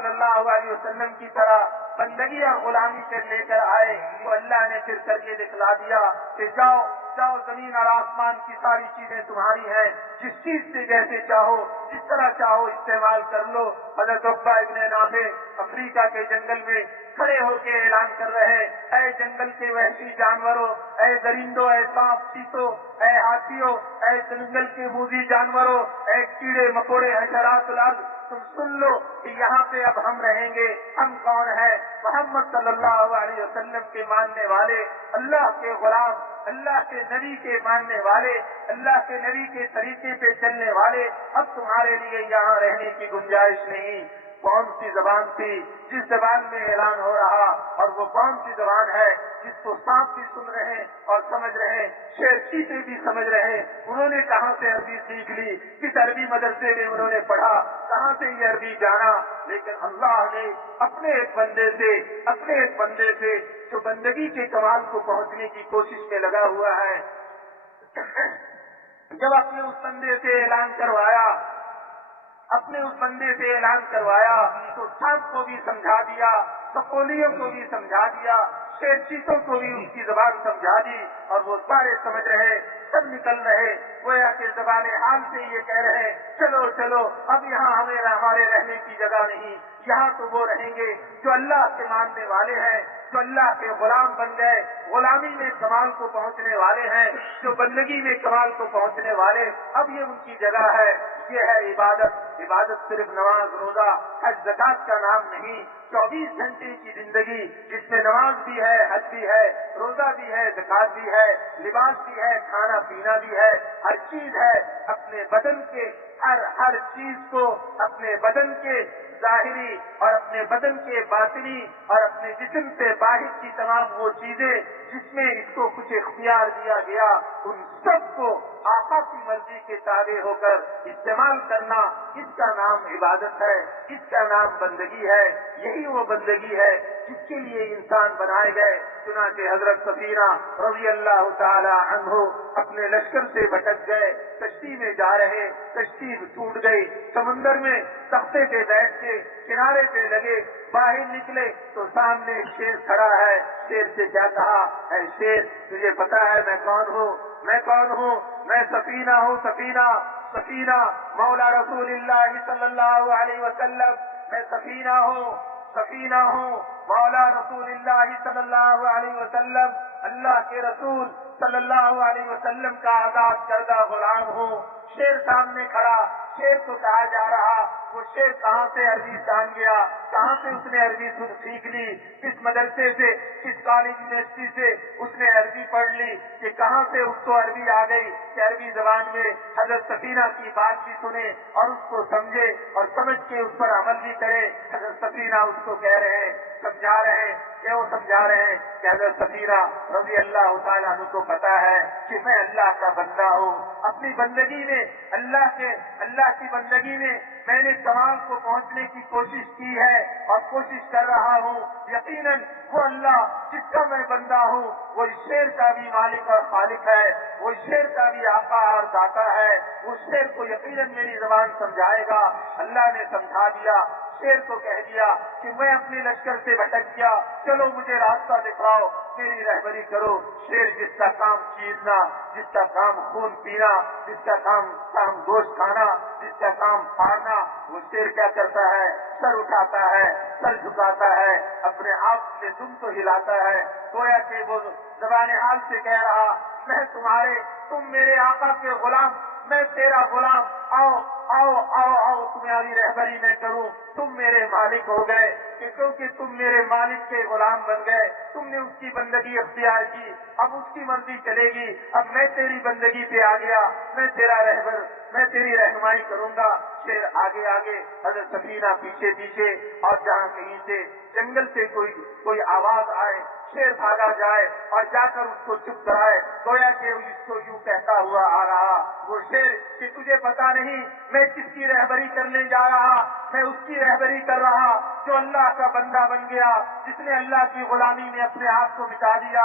صلی اللہ علیہ وسلم کی طرح بندگی اور غلامی سے لے کر آئے تو اللہ نے پھر کر کے دکھلا دیا کہ جاؤ جاؤ، زمین اور آسمان کی ساری چیزیں تمہاری ہیں، جس چیز سے جیسے چاہو جس طرح چاہو استعمال کر لو۔ حضرت عقبہ ابن نافع افریقہ کے جنگل میں کھڑے ہو کے اعلان کر رہے، اے جنگل کے وحشی جانوروں، اے درندوں، اے سانپ چیتوں، اے ہاتھیوں، اے جنگل کے موذی جانوروں، اے کیڑے مکوڑے حشرات الارض، تم سن لو کہ یہاں پہ اب ہم رہیں گے۔ ہم کون ہیں؟ محمد صلی اللہ علیہ وسلم کے ماننے والے، اللہ کے غلام، اللہ کے نبی کے ماننے والے، اللہ کے نبی کے طریقے پہ چلنے والے، اب تمہارے لیے یہاں رہنے کی گنجائش نہیں۔ کون سی زبان تھی جس زبان میں اعلان ہو رہا، اور وہ کون سی زبان ہے جس کو سانپ بھی سن رہے ہیں اور سمجھ رہے ہیں، شیر چیتے بھی سمجھ رہے ہیں؟ انہوں نے کہاں سے عربی سیکھ لی؟ کس عربی مدرسے میں انہوں نے پڑھا؟ کہاں سے یہ عربی جانا؟ لیکن اللہ نے اپنے ایک بندے سے جو بندگی کے کمال کو پہنچنے کی کوشش میں لگا ہوا ہے، جب اپنے اس بندے سے اعلان کروایا تو سانپ کو بھی سمجھا دیا، سپولیوں کو بھی سمجھا دیا، شیر چیتوں کو بھی اس کی زبان سمجھا دی، اور وہ سارے سمجھ رہے، سب نکل رہے، گویا کہ زبان حال سے یہ کہہ رہے چلو چلو، اب یہاں ہمارے رہنے کی جگہ نہیں، یہاں تو وہ رہیں گے جو اللہ کے ماننے والے ہیں، جو اللہ کے غلام بن گئے، غلامی میں کمال کو پہنچنے والے ہیں، جو بندگی میں کمال کو پہنچنے والے، اب یہ ان کی جگہ ہے۔ یہ ہے عبادت صرف نماز روزہ حج زکات کا نام نہیں، 24 گھنٹے کی زندگی جس میں نماز بھی ہے، حج بھی ہے، روزہ بھی ہے، زکات بھی ہے، لباس بھی ہے، کھانا پینا بھی ہے، ہر چیز ہے۔ اپنے بدن کے ہر چیز کو، اپنے بدن کے ظاہری اور اپنے بدن کے باطنی اور اپنے جسم سے باہر کی تمام وہ چیزیں جس میں اس کو کچھ اختیار دیا گیا، ان سب کو آقا کی مرضی کے تابع ہو کر استعمال کرنا، اس کا نام عبادت ہے، اس کا نام بندگی ہے۔ یہی وہ بندگی ہے جس کے لیے انسان بنائے گئے۔ چنانچہ حضرت سفینہ رضی اللہ تعالی عنہ اپنے لشکر سے بھٹک گئے، کشتی میں جا رہے، کشتی ٹوٹ گئی، سمندر میں تختے پہ بیٹھ کے کنارے پہ لگے، باہر نکلے تو سامنے ایک شیر کھڑا ہے۔ شیر سے کیا کہا؟ اے شیر، تجھے پتا ہے میں کون ہوں؟ میں سفینہ ہوں، سفینہ مولا رسول اللہ صلی اللہ علیہ وسلم، میں سفینہ ہوں مولا رسول اللہ صلی اللہ علیہ وسلم، اللہ کے رسول صلی اللہ علیہ وسلم کا آزاد کردہ غلام ہوں۔ شیر سامنے کھڑا، شیر کو کہا جا رہا، وہ شیر کہاں سے عربی جان گیا، کہاں سے اس نے عربی سیکھ لی، کس مدرسے سے، کس کالج یونیورسٹی سے اس نے عربی پڑھ لی، کہ کہاں سے اس کو عربی آ گئی کہ عربی زبان میں حضرت سفینہ کی بات بھی سنے اور اس کو سمجھے اور سمجھ کے اس پر عمل بھی کرے۔ حضرت سفینہ اس کو کہہ رہے ہیں، سمجھا رہے ہیں کہ حضرت سفینہ رضی اللہ تعالیٰ عنہ کو پتا ہے کہ میں اللہ کا بندہ ہوں، اپنی بندگی میں اللہ کی بندگی میں نے کمال کو پہنچنے کی کوشش کی ہے اور کوشش کر رہا ہوں۔ یقیناً وہ اللہ جس کا میں بندہ ہوں وہ اس شیر کا بھی مالک اور خالق ہے، وہ شیر کا بھی آقا اور داتا ہے، وہ شیر کو یقیناً میری زبان سمجھائے گا۔ اللہ نے سمجھا دیا، شیر کو کہہ دیا کہ میں اپنے لشکر سے بھٹک گیا، چلو مجھے راستہ دکھاؤ، میری رہبری کرو۔ شیر جس کا کام چیرنا، جس کا کام خون پینا، جس کا کام گوشت کھانا، جس کا کام پھاڑنا، وہ شیر کیا کرتا ہے؟ سر اٹھاتا ہے، سر جھکاتا ہے، اپنے آپ سے دم تو ہلاتا ہے، گویا کہ وہ زبان حال سے کہہ رہا تم میرے آقا کے غلام، میں تیرا غلام، آؤ آؤ آؤ آؤ تمہاری رہبری میں کروں، تم میرے مالک ہو گئے، کیونکہ تم میرے مالک کے غلام بن گئے، تم نے اس کی بندگی اختیار کی، اب اس کی مرضی چلے گی، اب میں تیری بندگی پہ آ گیا، میں تیرا رہبر، میں تیری رہنمائی کروں گا۔ شیر آگے آگے، حضرت سفینہ پیچھے پیچھے، اور جہاں کہیں سے جنگل سے کوئی آواز آئے، شیر بھاگا جائے اور جا کر اس کو چپ کرائے، گویا کہ اس کو یوں کہتا ہوا آ رہا وہ شیر کہ تجھے پتا نہیں میں کس کی رہبری کرنے جا رہا، میں اس کی رہبری کر رہا جو اللہ کا بندہ بن گیا، جس نے اللہ کی غلامی میں اپنے آپ کو مٹا دیا،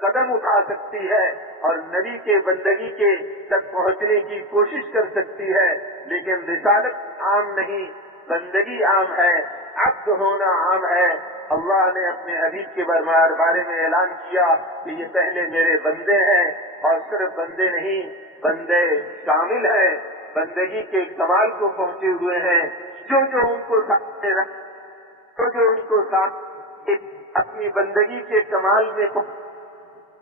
قدم اٹھا سکتی ہے اور نبی کے بندگی کے تک پہنچنے کی کوشش کر سکتی ہے، لیکن رسالت عام نہیں، بندگی عام ہے، عبد ہونا عام ہے۔ اللہ نے اپنے حبیب کے بارے میں اعلان کیا کہ یہ پہلے میرے بندے ہیں، اور صرف بندے نہیں، بندے شامل ہیں، بندگی کے کمال کو پہنچے ہوئے ہیں۔ جو ان کو سامنے رکھ، جو ان کو سامنے اپنی بندگی کے کمال میں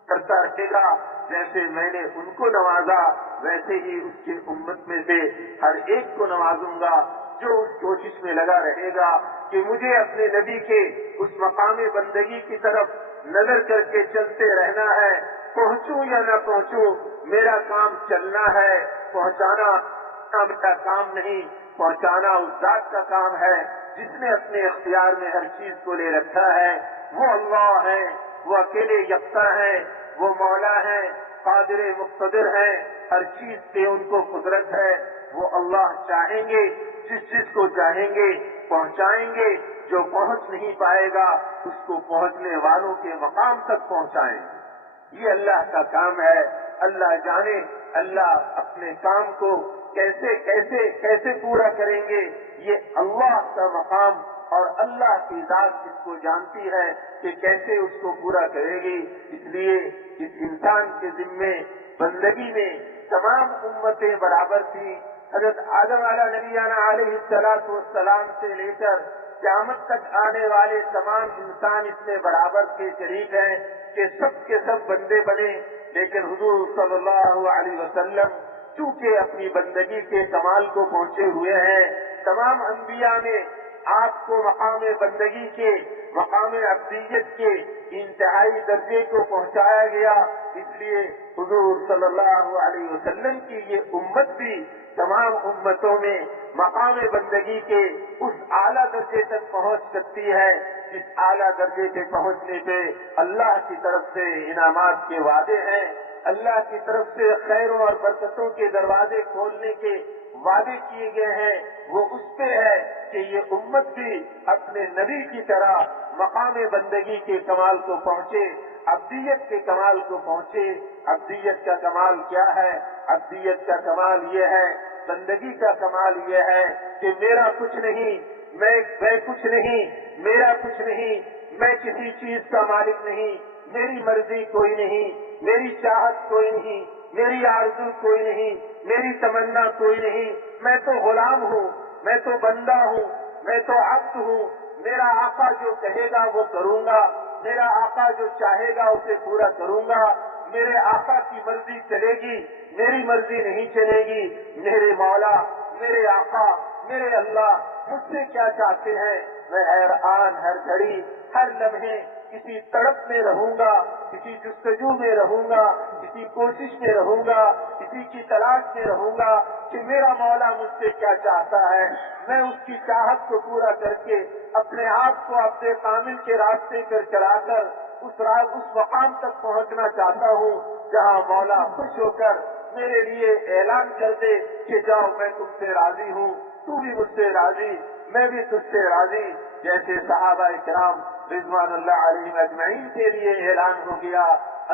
کرتا رہے گا، جیسے میں نے ان کو نوازا ویسے ہی اس کی امت میں سے ہر ایک کو نوازوں گا۔ جو اس کوشش میں لگا رہے گا کہ مجھے اپنے نبی کے اس مقام بندگی کی طرف نظر کر کے چلتے رہنا ہے، پہنچوں یا نہ پہنچوں، میرا کام چلنا ہے، پہنچانا میرا کام نہیں، پہنچانا اس ذات کا کام ہے جس نے اپنے اختیار میں ہر چیز کو لے رکھا ہے۔ وہ اللہ ہے، وہ اکیلے یکتا ہے، وہ مولا ہے، قادر مقتدر ہے، ہر چیز پہ ان کو قدرت ہے۔ وہ اللہ چاہیں گے جس کو چاہیں گے پہنچائیں گے، جو پہنچ نہیں پائے گا اس کو پہنچنے والوں کے مقام تک پہنچائیں گے۔ یہ اللہ کا کام ہے۔ اللہ جانے اللہ اپنے کام کو کیسے پورا کریں گے، یہ اللہ کا مقام اور اللہ کی ذات اس کو جانتی ہے کہ کیسے اس کو پورا کرے گی۔ اس لیے اس انسان کے ذمے بندگی میں تمام امتیں برابر تھی۔ حضرت آدم علیہ نبینا علیہ السلام سے لے کر قیامت تک آنے والے تمام انسان اس میں برابر کے شریک ہیں کہ سب کے سب بندے بنے، لیکن حضور صلی اللہ علیہ وسلم چونکہ اپنی بندگی کے کمال کو پہنچے ہوئے ہیں، تمام انبیاء میں آپ کو مقام بندگی کے، مقام عبدیت کے انتہائی درجے کو پہنچایا گیا۔ اس لیے حضور صلی اللہ علیہ وسلم کی یہ امت بھی تمام امتوں میں مقام بندگی کے اس اعلیٰ درجے تک پہنچ سکتی ہے جس اعلیٰ درجے کے پہنچنے پہ اللہ کی طرف سے انعامات کے وعدے ہیں، اللہ کی طرف سے خیروں اور برکتوں کے دروازے کھولنے کے وعدے کیے گئے ہیں۔ وہ اس پہ ہے کہ یہ امت بھی اپنے نبی کی طرح مقام بندگی کے کمال کو پہنچے، عبدیت کے کمال کو پہنچے۔ عبدیت کا کمال کیا ہے؟ عبدیت کا کمال یہ ہے، بندگی کا کمال یہ ہے کہ میرا کچھ نہیں، میں کچھ نہیں، میرا کچھ نہیں، میں کسی چیز کا مالک نہیں، میری مرضی کوئی نہیں، میری چاہت کوئی نہیں، میری آرزو کوئی نہیں، میری تمنا کوئی نہیں، میں تو غلام ہوں، میں تو بندہ ہوں، میں تو عبد ہوں۔ میرا آقا جو کہے گا وہ کروں گا، میرا آقا جو چاہے گا اسے پورا کروں گا، میرے آقا کی مرضی چلے گی، میری مرضی نہیں چلے گی۔ میرے مولا، میرے آقا، میرے اللہ مجھ سے کیا چاہتے ہیں، میں ہر آن، ہر گھڑی، ہر لمحے کسی تڑپ میں رہوں گا، کسی جستجو میں رہوں گا، کسی کوشش میں رہوں گا، کسی کی تلاش میں رہوں گا کہ میرا مولا مجھ سے کیا چاہتا ہے۔ میں اس کی چاہت کو پورا کر کے اپنے آپ کو اپنے کامل کے راستے پر چلا کر اس مقام تک پہنچنا چاہتا ہوں جہاں مولا خوش ہو کر میرے لیے اعلان کر دے کہ جاؤ میں تم سے راضی ہوں، تو بھی مجھ سے راضی، میں بھی تجھ سے راضی۔ جیسے صحابہ کرام رضوان اللہ علیہم اجمعین کے لیے اعلان ہو گیا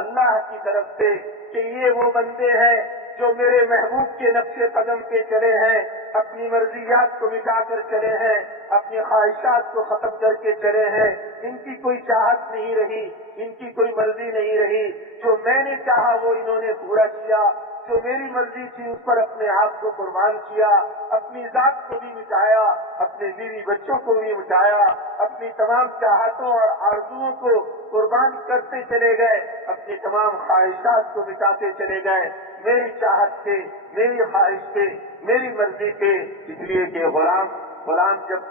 اللہ کی طرف سے کہ یہ وہ بندے ہیں جو میرے محبوب کے نقش قدم پہ چلے ہیں، اپنی مرضیات کو مٹا کر چلے ہیں، اپنی خواہشات کو ختم کر کے چلے ہیں، ان کی کوئی چاہت نہیں رہی، ان کی کوئی مرضی نہیں رہی، جو میں نے چاہا وہ انہوں نے پورا کیا، جو میری مرضی تھی اس پر اپنے آپ کو قربان کیا، اپنی ذات کو بھی مٹایا، اپنے بیوی بچوں کو بھی مٹایا، اپنی تمام چاہتوں اور آرزوؤں کو قربان کرتے چلے گئے، اپنی تمام خواہشات کو مٹاتے چلے گئے، میری چاہت پہ، میری خواہش پہ، میری مرضی پہ۔ اس لیے کہ غلام جب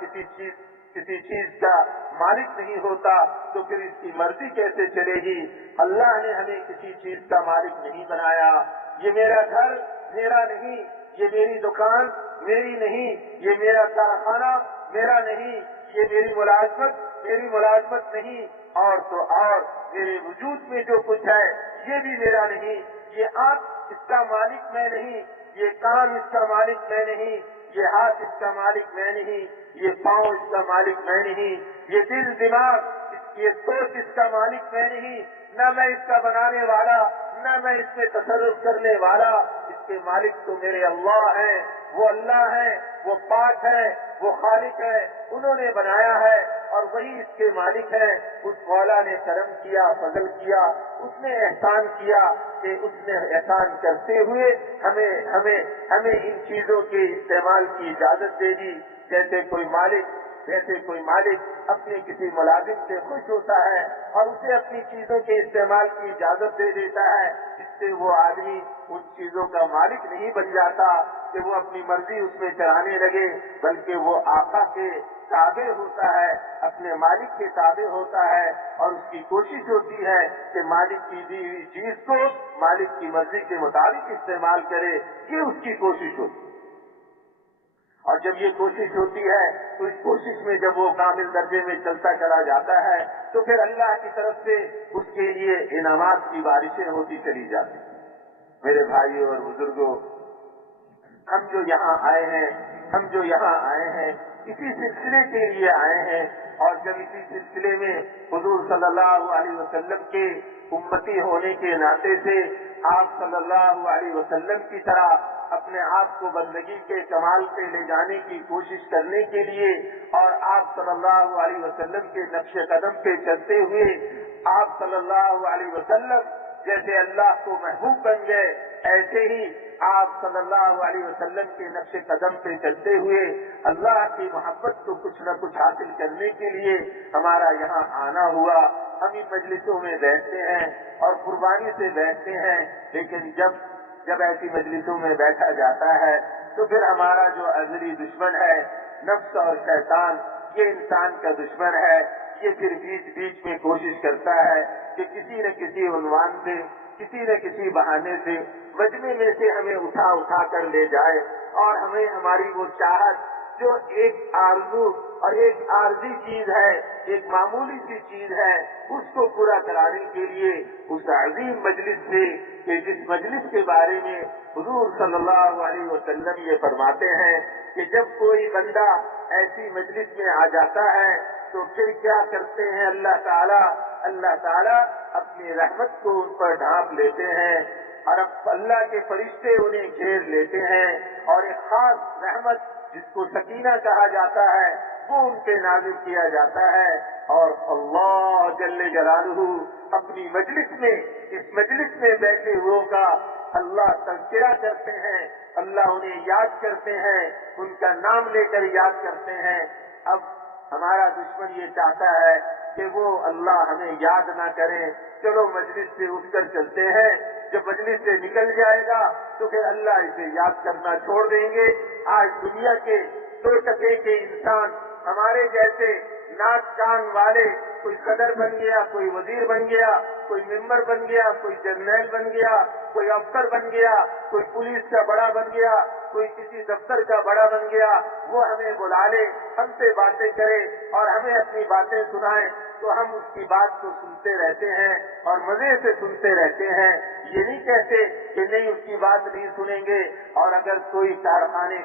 کسی چیز کا مالک نہیں ہوتا تو پھر اس کی مرضی کیسے چلے گی؟ اللہ نے ہمیں کسی چیز کا مالک نہیں بنایا۔ یہ میرا گھر میرا نہیں، یہ میری دکان میری نہیں، یہ میرا کارخانہ میرا نہیں، یہ میری ملازمت نہیں، اور تو اور میرے وجود میں جو کچھ ہے یہ بھی میرا نہیں۔ یہ آنکھ اس کا مالک میں نہیں، یہ کان اس کا مالک میں نہیں، یہ ہاتھ اس کا مالک میں نہیں، یہ پاؤں اس کا مالک میں نہیں، یہ دل دماغ اس یہ سوچ اس کا مالک میں نہیں، نہ میں اس کا بنانے والا، نہ میں اس میں تصرف کرنے والا، اس کے مالک تو میرے اللہ ہیں، وہ اللہ ہیں، وہ پاک ہے، وہ خالق ہے، انہوں نے بنایا ہے اور وہی اس کے مالک ہیں۔ اس مولا نے کرم کیا، فضل کیا، اس نے احسان کیا کہ اس نے احسان کرتے ہوئے ہمیں ان چیزوں کے استعمال کی اجازت دے دی۔ جیسے کوئی مالک اپنے کسی ملازم سے خوش ہوتا ہے اور اسے اپنی چیزوں کے استعمال کی اجازت دے دیتا ہے، اس سے وہ آدمی ان چیزوں کا مالک نہیں بن جاتا کہ وہ اپنی مرضی اس میں چلانے لگے، بلکہ وہ آقا کے تابع ہوتا ہے، اپنے مالک کے تابع ہوتا ہے، اور اس کی کوشش ہوتی ہے کہ مالک کی دی ہوئی چیز کو مالک کی مرضی کے مطابق استعمال کرے، یہ اس کی کوشش ہوتی ہے۔ اور جب یہ کوشش ہوتی ہے تو اس کوشش میں جب وہ کامل درجے میں چلتا چلا جاتا ہے تو پھر اللہ کی طرف سے اس کے لیے انعامات کی بارشیں ہوتی چلی جاتی ہیں۔ میرے بھائیوں اور بزرگوں، ہم جو یہاں آئے ہیں اسی سلسلے کے لیے آئے ہیں، اور جب اسی سلسلے میں حضور صلی اللہ علیہ وسلم کے امتی ہونے کے ناطے سے آپ صلی اللہ علیہ وسلم کی طرح اپنے آپ کو بندگی کے کمال پہ لے جانے کی کوشش کرنے کے لیے، اور آپ صلی اللہ علیہ وسلم کے نقش قدم پہ چلتے ہوئے آپ صلی اللہ علیہ وسلم جیسے اللہ کو محبوب بن گئے، ایسے ہی آپ صلی اللہ علیہ وسلم کے نقش قدم پہ چلتے ہوئے اللہ کی محبت کو کچھ نہ کچھ حاصل کرنے کے لیے ہمارا یہاں آنا ہوا۔ ہم ان مجلسوں میں بیٹھتے ہیں اور قربانی سے بیٹھتے ہیں، لیکن جب ایسی مجلسوں میں بیٹھا جاتا ہے تو پھر ہمارا جو ازلی دشمن ہے نفس اور شیطان، یہ انسان کا دشمن ہے، یہ پھر بیچ میں کوشش کرتا ہے کہ کسی نہ کسی عنوان سے، کسی نہ کسی بہانے سے مجمع میں سے ہمیں اٹھا کر لے جائے، اور ہمیں ہماری وہ چاہت جو ایک آرزو اور ایک عارضی چیز ہے، ایک معمولی سی چیز ہے، اس کو پورا کرانے کے لیے اس عظیم مجلس سے، کہ جس مجلس کے بارے میں حضور صلی اللہ علیہ وسلم یہ فرماتے ہیں کہ جب کوئی بندہ ایسی مجلس میں آ جاتا ہے تو پھر کیا کرتے ہیں اللہ تعالیٰ اپنی رحمت کو ان پر ڈھانپ لیتے ہیں، اور اب اللہ کے فرشتے انہیں گھیر لیتے ہیں، اور ایک خاص رحمت جس کو سکینہ کہا جاتا ہے وہ ان پہ نازل کیا جاتا ہے، اور اللہ جل جلالہ اپنی اس مجلس میں بیٹھے ہوئے کا اللہ تذکرہ کرتے ہیں، اللہ انہیں یاد کرتے ہیں، ان کا نام لے کر یاد کرتے ہیں۔ اب ہمارا دشمن یہ چاہتا ہے کہ وہ اللہ ہمیں یاد نہ کرے، چلو مجلس سے اٹھ کر چلتے ہیں، جب مجلس سے نکل جائے گا تو پھر اللہ اسے یاد کرنا چھوڑ دیں گے۔ آج دنیا کے 2 ٹکے کے انسان، ہمارے جیسے ناک کان والے، کوئی صدر بن گیا، کوئی وزیر بن گیا، کوئی ممبر بن گیا، کوئی جرنیل بن گیا، کوئی افسر بن گیا، کوئی پولیس کا بڑا بن گیا، کوئی کسی دفتر کا بڑا بن گیا، وہ ہمیں بلا لے، ہم سے باتیں کرے اور ہمیں اپنی باتیں سنائے تو ہم اس کی بات کو سنتے رہتے ہیں اور مزے سے سنتے رہتے ہیں، یہ نہیں کہتے کہ نہیں اس کی بات نہیں سنیں گے۔ اور اگر کوئی کارخانے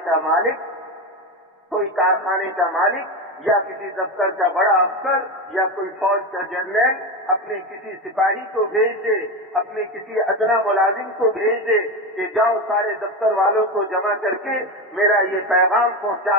کا مالک یا کسی دفتر کا بڑا افسر یا کوئی فوج کا جنرل اپنے کسی سپاہی کو بھیج دے، اپنے کسی ادنا ملازم کو بھیج دے کہ جاؤ سارے دفتر والوں کو جمع کر کے میرا یہ پیغام پہنچا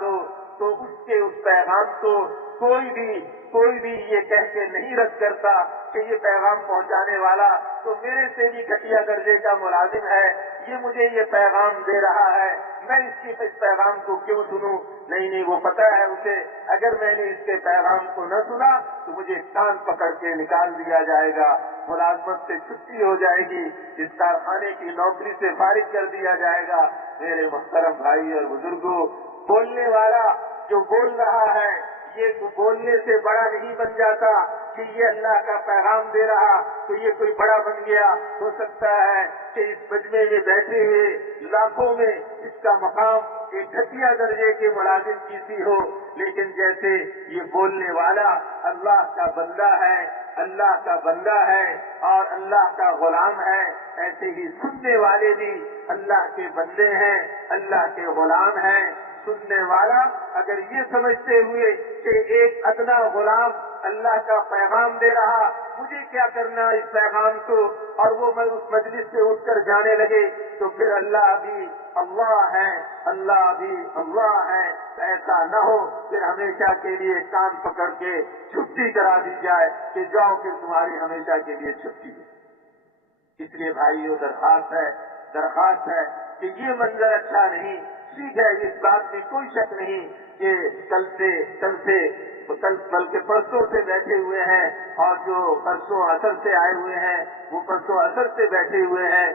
دو، تو اس پیغام کو کوئی بھی یہ کہہ کے نہیں رد کرتا کہ یہ پیغام پہنچانے والا تو میرے سے بھی گھٹیا درجے کا ملازم ہے، یہ مجھے یہ پیغام دے رہا ہے، میں اس پیغام کو کیوں سنوں؟ نہیں، وہ پتہ ہے اسے، اگر میں نے اس کے پیغام کو نہ سنا تو مجھے کان پکڑ کے نکال دیا جائے گا، ملازمت سے چھٹی ہو جائے گی، اس کارخانے کی نوکری سے فارغ کر دیا جائے گا۔ میرے محترم بھائی اور بزرگوں، بولنے والا جو بول رہا ہے یہ بولنے سے بڑا نہیں بن جاتا کہ یہ اللہ کا پیغام دے رہا تو یہ کوئی بڑا بن گیا۔ ہو سکتا ہے کہ اس مجمع میں بیٹھے ہوئے لاکھوں میں اس کا مقام ایک گھٹیا درجے کے ملازم کی سی ہو، لیکن جیسے یہ بولنے والا اللہ کا بندہ ہے اور اللہ کا غلام ہے، ایسے ہی سننے والے بھی اللہ کے بندے ہیں، اللہ کے غلام ہیں۔ سننے والا اگر یہ سمجھتے ہوئے کہ ایک ادنا غلام اللہ کا پیغام دے رہا، مجھے کیا کرنا اس پیغام کو، اور وہ میں اس مجلس سے اٹھ کر جانے لگے، تو پھر اللہ بھی اللہ ہے، اللہ بھی اللہ ہے، ایسا نہ ہو پھر ہمیشہ کے لیے کان پکڑ کے چھٹی کرا دی جائے کہ جاؤ پھر تمہاری ہمیشہ کے لیے چھٹی ہے۔ اس لیے بھائیو درخواست ہے کہ یہ منظر اچھا نہیں، ٹھیک ہے اس بات میں کوئی شک نہیں کہ کل کے پرسوں سے بیٹھے ہوئے ہیں، اور جو پرسوں اثر سے آئے ہوئے ہیں وہ پرسوں اثر سے بیٹھے ہوئے ہیں،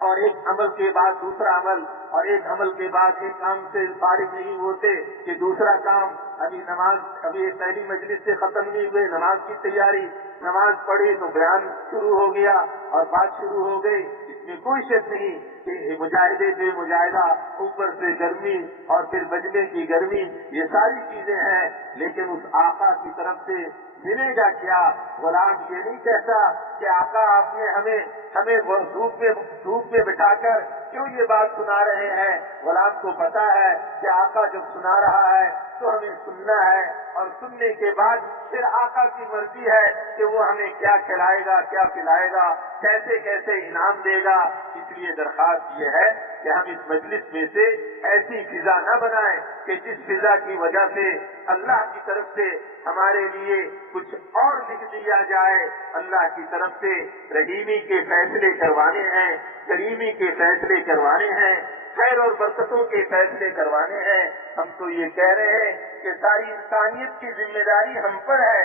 اور ایک عمل کے بعد دوسرا عمل، اور ایک عمل کے بعد ایک کام سے فارغ نہیں ہوتے کہ دوسرا کام، ابھی پہلی مجلس سے ختم نہیں ہوئے، نماز کی تیاری، نماز پڑھی تو بیان شروع ہو گیا اور بات شروع ہو گئی۔ اس میں کوئی شک نہیں کہ مجاہدے بے مجاہدہ، اوپر سے گرمی اور پھر بجنے کی گرمی، یہ ساری چیزیں ہیں، لیکن اس آقا کی طرف سے ملے گا کیا؟ غلام یہ نہیں کہتا کہ آقا آپ نے ہمیں دھوپ میں بٹھا کر کیوں یہ بات سنا رہے ہیں؟ غلام کو پتا ہے کہ آقا جب سنا رہا ہے تو ہمیں سننا ہے، اور سننے کے بعد پھر آقا کی مرضی ہے کہ وہ ہمیں کیا کھلائے گا، کیا پلائے گا، کیسے کیسے انعام دے گا۔ اس لیے درخواست یہ ہے کہ ہم اس مجلس میں سے ایسی فضا نہ بنائیں کہ جس فضا کی وجہ سے اللہ کی طرف سے ہمارے لیے کچھ اور لکھ دیا جائے۔ اللہ کی طرف سے رحیمی کے فیصلے کروانے ہیں، کریمی کے فیصلے کروانے ہیں، خیر اور برکتوں کے فیصلے کروانے ہیں۔ ہم تو یہ کہہ رہے ہیں کہ ساری انسانیت کی ذمہ داری ہم پر ہے۔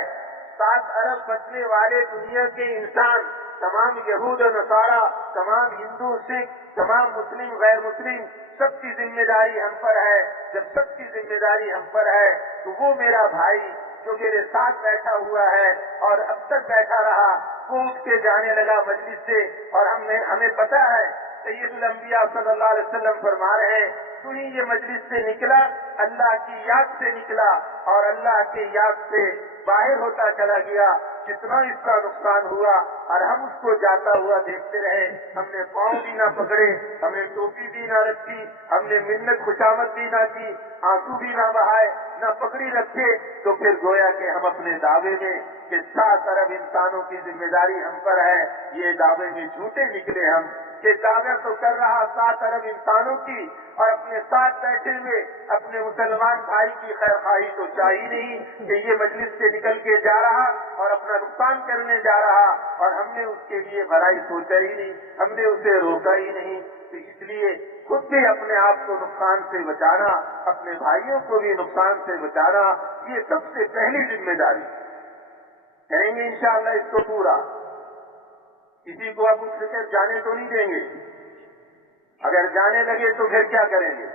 7 ارب بچنے والے دنیا کے انسان، تمام یہود و نصارہ، تمام ہندو سکھ، تمام مسلم غیر مسلم، سب کی ذمہ داری ہم پر ہے۔ جب سب کی ذمہ داری ہم پر ہے تو وہ میرا بھائی جو میرے ساتھ بیٹھا ہوا ہے اور اب تک بیٹھا رہا، وہ اٹھ کے جانے لگا مجلس سے، اور ہمیں پتا ہے سید الانبیاء صلی اللہ علیہ وسلم فرما رہے ہیں تو ہی یہ مجلس سے نکلا، اللہ کی یاد سے نکلا، اور اللہ کی یاد سے باہر ہوتا چلا گیا۔ کتنا اس کا نقصان ہوا، اور ہم اس کو جاتا ہوا دیکھتے رہے۔ ہم نے پاؤں بھی نہ پکڑے، ہم نے ٹوپی بھی نہ رکھی، ہم نے منت خوشامد بھی نہ کی، آنسو بھی نہ بہائے، نہ پکڑی رکھے، تو پھر گویا کہ ہم اپنے دعوے میں کہ 7 ارب انسانوں کی ذمہ داری ہم پر ہے، یہ دعوے میں جھوٹے نکلے ہم کہ دعویٰ تو کر رہا 7 ارب انسانوں کی، اور اپنے ساتھ بیٹھے ہوئے اپنے مسلمان بھائی کی خیر خواہی تو چاہیے نہیں کہ یہ مجلس سے نکل کے جا رہا اور اپنا نقصان کرنے جا رہا، اور ہم نے اس کے لیے بھلائی سوچا ہی نہیں، ہم نے اسے روکا ہی نہیں۔ تو اس لیے خود بھی اپنے آپ کو نقصان سے بچانا، اپنے بھائیوں کو بھی نقصان سے بچانا، یہ سب سے پہلی ذمہ داری۔ کہیں گے انشاءاللہ اس کو پورا، کسی کو آپ اٹھ کر جانے تو نہیں دیں گے، اگر جانے لگے تو پھر کیا کریں گے؟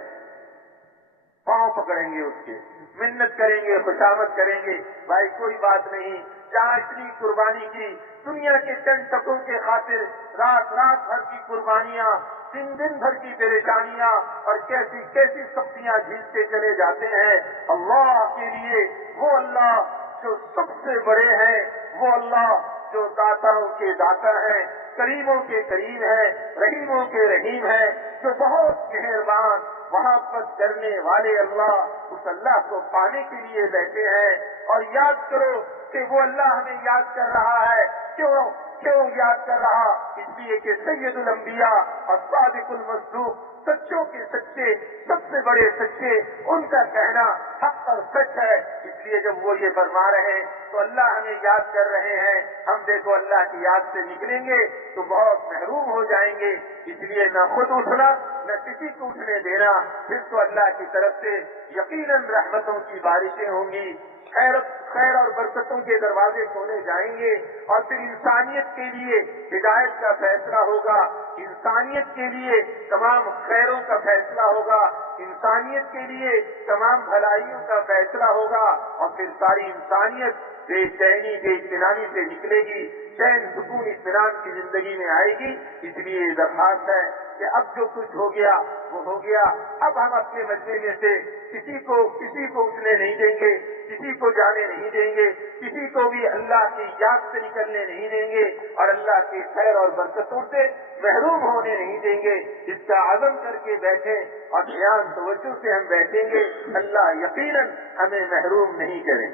پاؤں پکڑیں گے، اس کے منت کریں گے، خوشامد کریں گے، بھائی کوئی بات نہیں، جہاں اتنی قربانی کی، دنیا کے چند ٹکوں کے خاطر رات بھر کی قربانیاں، دن بھر کی پریشانیاں، اور کیسی کیسی سختیاں جھیلتے چلے جاتے ہیں اللہ کے لیے۔ وہ اللہ جو سب سے بڑے ہیں، وہ اللہ جو داتاؤں کے داتا ہیں، کریموں کے کریم ہیں، رحیموں کے رحیم ہیں، جو بہت مہربان محبت کرنے والے اللہ، اس اللہ کو پانے کے لیے بیٹھے ہیں۔ اور یاد کرو کہ وہ اللہ ہمیں یاد کر رہا ہے، کیوں یاد کر رہا؟ اس لیے کہ سید الانبیاء اور صادق المصدوق، سچوں کے سچے، سب سے بڑے سچے، ان کا کہنا حق اور سچ ہے۔ اس لیے جب وہ یہ فرما رہے ہیں تو اللہ ہمیں یاد کر رہے ہیں، ہم دیکھو اللہ کی یاد سے نکلیں گے تو بہت محروم ہو جائیں گے۔ اس لیے نہ خود اٹھنا، نہ کسی کو اٹھنے دینا، پھر تو اللہ کی طرف سے یقیناً رحمتوں کی بارشیں ہوں گی، خیر اور برکتوں کے دروازے کھولے جائیں گے، اور پھر انسانیت کے لیے ہدایت کا فیصلہ ہوگا، انسانیت کے لیے تمام خیروں کا فیصلہ ہوگا، انسانیت کے لیے تمام بھلائیوں کا فیصلہ ہوگا، اور پھر ساری انسانیت بے چینی بے اطمینانی سے نکلے گی، چین سکون اطمینان کی زندگی میں آئے گی۔ اس لیے درخواست ہے کہ اب جو کچھ ہو گیا وہ ہو گیا، اب ہم اپنے مجمع میں سے کسی کو اٹھنے نہیں دیں گے، کسی کو جانے نہیں دیں گے، کسی کو بھی اللہ کی یاد سے نکلنے نہیں دیں گے اور اللہ کی خیر اور برکتوں سے محروم ہونے نہیں دیں گے۔ اس کا عزم کر کے بیٹھیں اور دھیان توجہ سے ہم بیٹھیں گے، اللہ یقیناً ہمیں محروم نہیں کریں